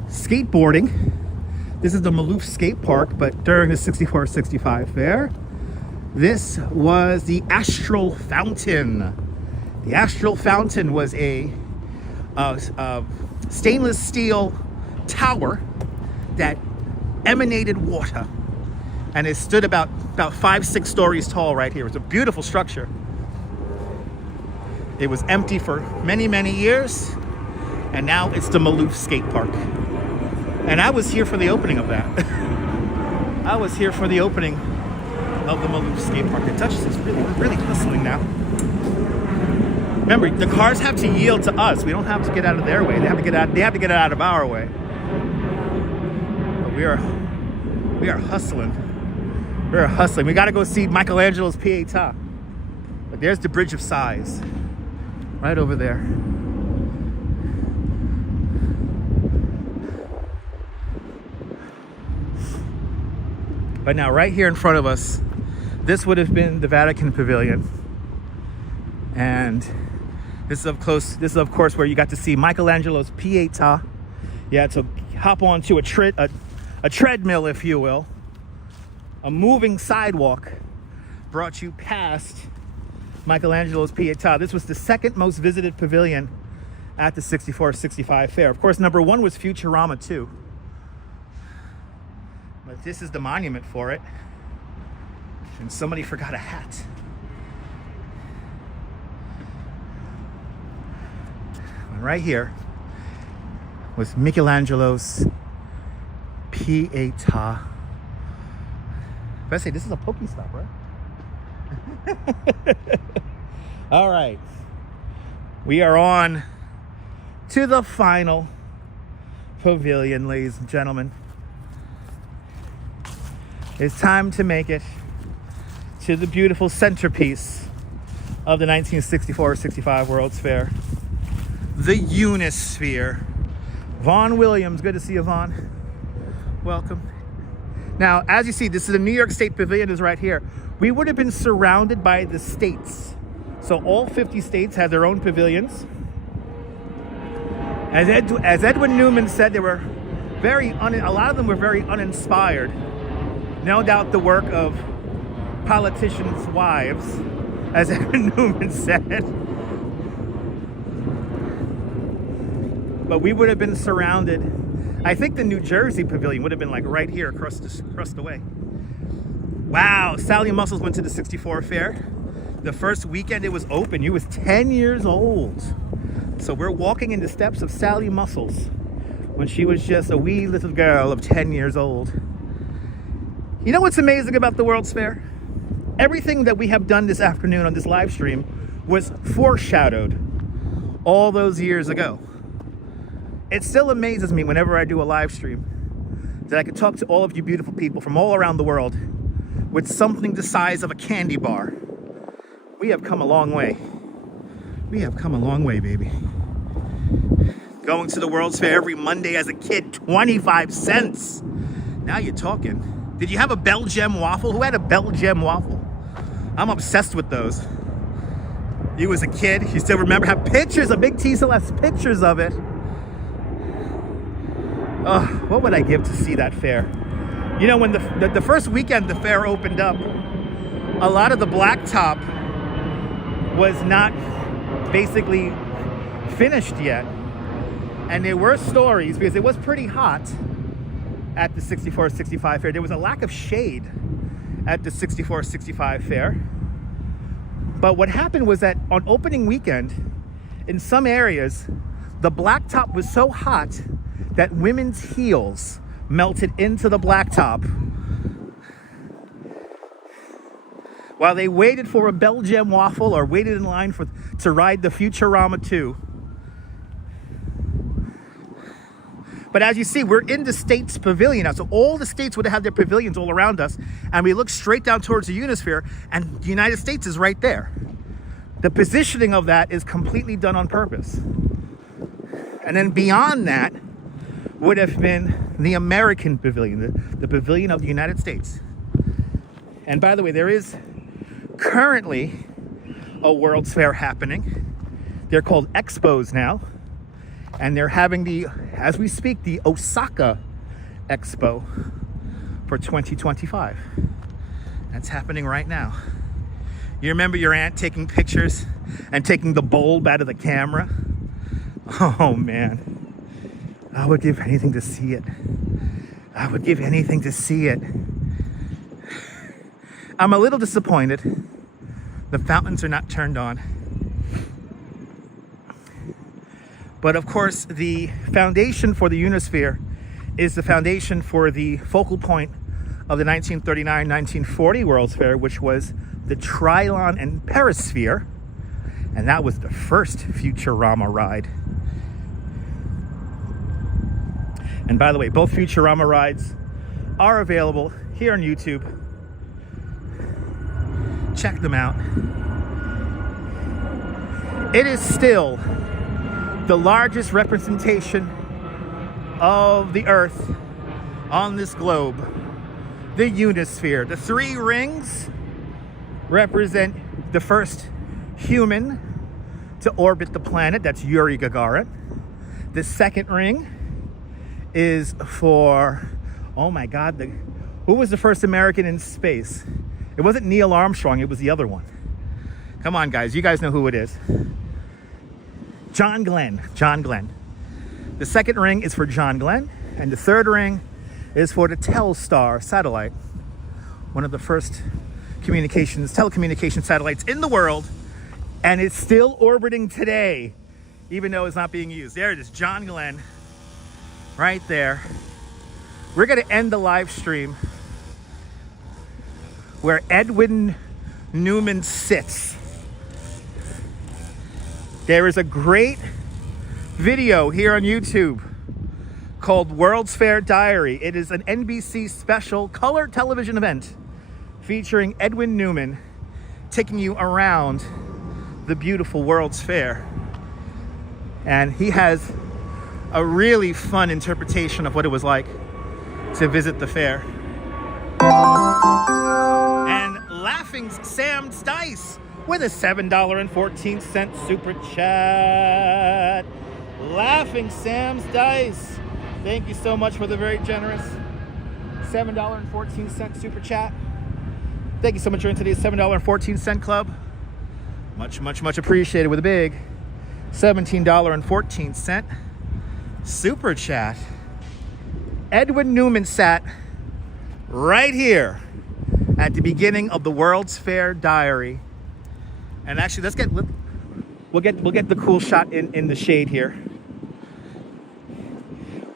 skateboarding, this is the Maloof Skate Park, but during the 64-65 fair, this was the Astral Fountain. The Astral Fountain was a stainless steel tower that emanated water, and it stood about 5-6 stories tall right here. It's a beautiful structure. It was empty for many, many years, and now it's the Maloof Skate Park. And I was here for the opening of that. I was here for the opening of the Maloof Skate Park. The Dutch is really hustling now. Remember, the cars have to yield to us. We don't have to get out of their way. They have to get out of our way. But we are hustling. We are hustling. We got to go see Michelangelo's Pietà. But there's the Bridge of Sighs, right over there. But now, right here in front of us, this would have been the Vatican Pavilion, and this is of course where you got to see Michelangelo's Pietà. You had to hop onto a treadmill, if you will. A moving sidewalk brought you past Michelangelo's Pietà. This was the second most visited pavilion at the 64-65 fair. Of course, number one was Futurama 2. But this is the monument for it. And somebody forgot a hat. And right here was Michelangelo's Pietà. I say this is a Pokestop, right? All right. We are on to the final pavilion, ladies and gentlemen. It's time to make it to the beautiful centerpiece of the 1964-65 World's Fair, the Unisphere. Vaughn Williams, good to see you, Vaughn. Welcome. Now, as you see, this is the New York State Pavilion is right here. We would have been surrounded by the states. So all 50 states had their own pavilions. As Edwin Newman said, they were a lot of them were very uninspired. No doubt the work of politicians' wives, as Edwin Newman said. But we would have been surrounded. I think the New Jersey Pavilion would have been like right here across the way. Wow, Sally Muscles went to the 64 fair. The first weekend it was open, you was 10 years old. So we're walking in the steps of Sally Muscles when she was just a wee little girl of 10 years old. You know what's amazing about the World's Fair? Everything that we have done this afternoon on this live stream was foreshadowed all those years ago. It still amazes me whenever I do a live stream that I can talk to all of you beautiful people from all around the world with something the size of a candy bar. We have come a long way. We have come a long way, baby. Going to the World's Fair every Monday as a kid, 25 cents. Now you're talking. Did you have a Belgium waffle? Who had a Belgium waffle? I'm obsessed with those. You as a kid, you still remember, have pictures, a big T still has pictures of it. Oh, what would I give to see that fair? You know, when the first weekend the fair opened up, a lot of the blacktop was not basically finished yet. And there were stories, because it was pretty hot at the 64-65 fair. There was a lack of shade at the 64-65 fair. But what happened was that on opening weekend, in some areas, the blacktop was so hot that women's heels melted into the blacktop while they waited for a Belgian waffle or waited in line to ride the Futurama 2. But as you see, we're in the state's pavilion now. So all the states would have had their pavilions all around us. And we look straight down towards the Unisphere, and the United States is right there. The positioning of that is completely done on purpose. And then beyond that would have been the American pavilion, the pavilion of the United States. And by the way, there is currently a World's Fair happening. They're called Expos now. And they're having as we speak, the Osaka Expo for 2025. That's happening right now. You remember your aunt taking pictures and taking the bulb out of the camera? Oh man, I would give anything to see it. I would give anything to see it. I'm a little disappointed. The fountains are not turned on. But of course, the foundation for the Unisphere is the foundation for the focal point of the 1939-1940 World's Fair, which was the Trilon and Perisphere. And that was the first Futurama ride. And by the way, both Futurama rides are available here on YouTube. Check them out. It is still the largest representation of the Earth on this globe, the Unisphere. The 3 rings represent the first human to orbit the planet. That's Yuri Gagarin. The second ring is for, oh my God, who was the first American in space? It wasn't Neil Armstrong, it was the other one. Come on, guys, you guys know who it is. John Glenn. The second ring is for John Glenn, and the third ring is for the Telstar satellite, one of the first telecommunication satellites in the world, and it's still orbiting today, even though it's not being used. There it is, John Glenn, right there. We're gonna end the live stream where Edwin Newman sits. There is a great video here on YouTube called World's Fair Diary. It is an NBC special color television event featuring Edwin Newman taking you around the beautiful World's Fair. And he has a really fun interpretation of what it was like to visit the fair. And Laughing Sam's Dice with a $7.14 super chat. Laughing Sam's Dice, thank you so much for the very generous $7.14 super chat. Thank you so much for joining today's $7.14 club. Much appreciated with a big $17.14 super chat. Edwin Newman sat right here at the beginning of the World's Fair Diary. And actually, we'll get the cool shot in the shade here.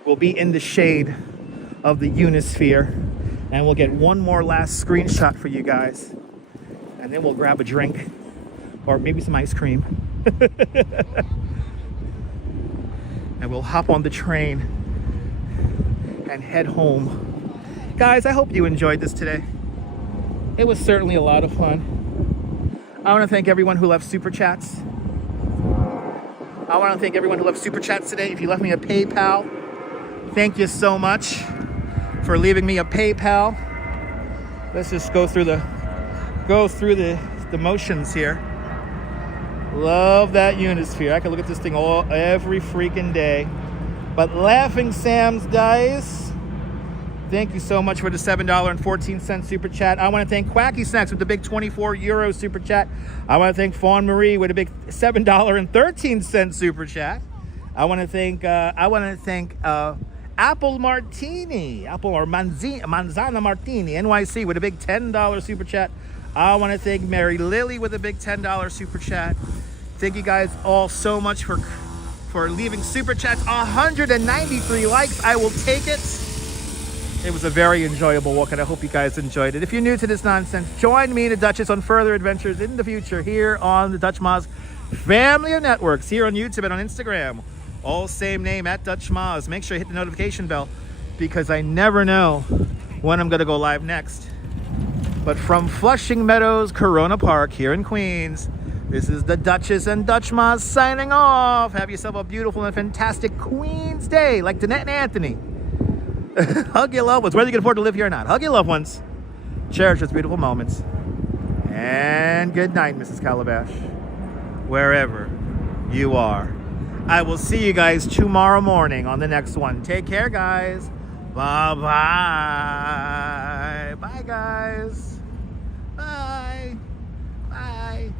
We'll be in the shade of the Unisphere, and we'll get one more last screenshot for you guys, and then we'll grab a drink or maybe some ice cream and we'll hop on the train and head home. Guys, I hope you enjoyed this today. It was certainly a lot of fun. I want to thank everyone who left super chats. Today. If you left me a PayPal, thank you so much for leaving me a PayPal. Let's just go through the motions here. Love that Unisphere. I can look at this thing every freaking day. But Laughing Sam's Dice, Thank you so much for the $7.14 super chat. I want to thank Quacky Snacks with the big 24 euro super chat. I want to thank Fawn Marie with a big $7.13 super chat. I want to thank Apple Martini, Apple or Manzana Martini, NYC with a big $10 super chat. I want to thank Mary Lily with a big $10 super chat. Thank you guys all so much for leaving super chats. 193 likes. I will take it. It was a very enjoyable walk, and I hope you guys enjoyed it. If you're new to this nonsense, join me and the Duchess on further adventures in the future here on the Dutch Moz family of networks, here on YouTube and on Instagram. All same name, at Dutch Moz. Make sure you hit the notification bell, because I never know when I'm going to go live next. But from Flushing Meadows Corona Park here in Queens, this is the Duchess and Dutch Moz signing off. Have yourself a beautiful and fantastic Queens day, like Danette and Anthony. Hug your loved ones, whether you can afford to live here or not. Hug your loved ones. Cherish those beautiful moments. And good night, Mrs. Calabash, wherever you are. I will see you guys tomorrow morning on the next one. Take care, guys. Bye-bye. Bye, guys. Bye. Bye.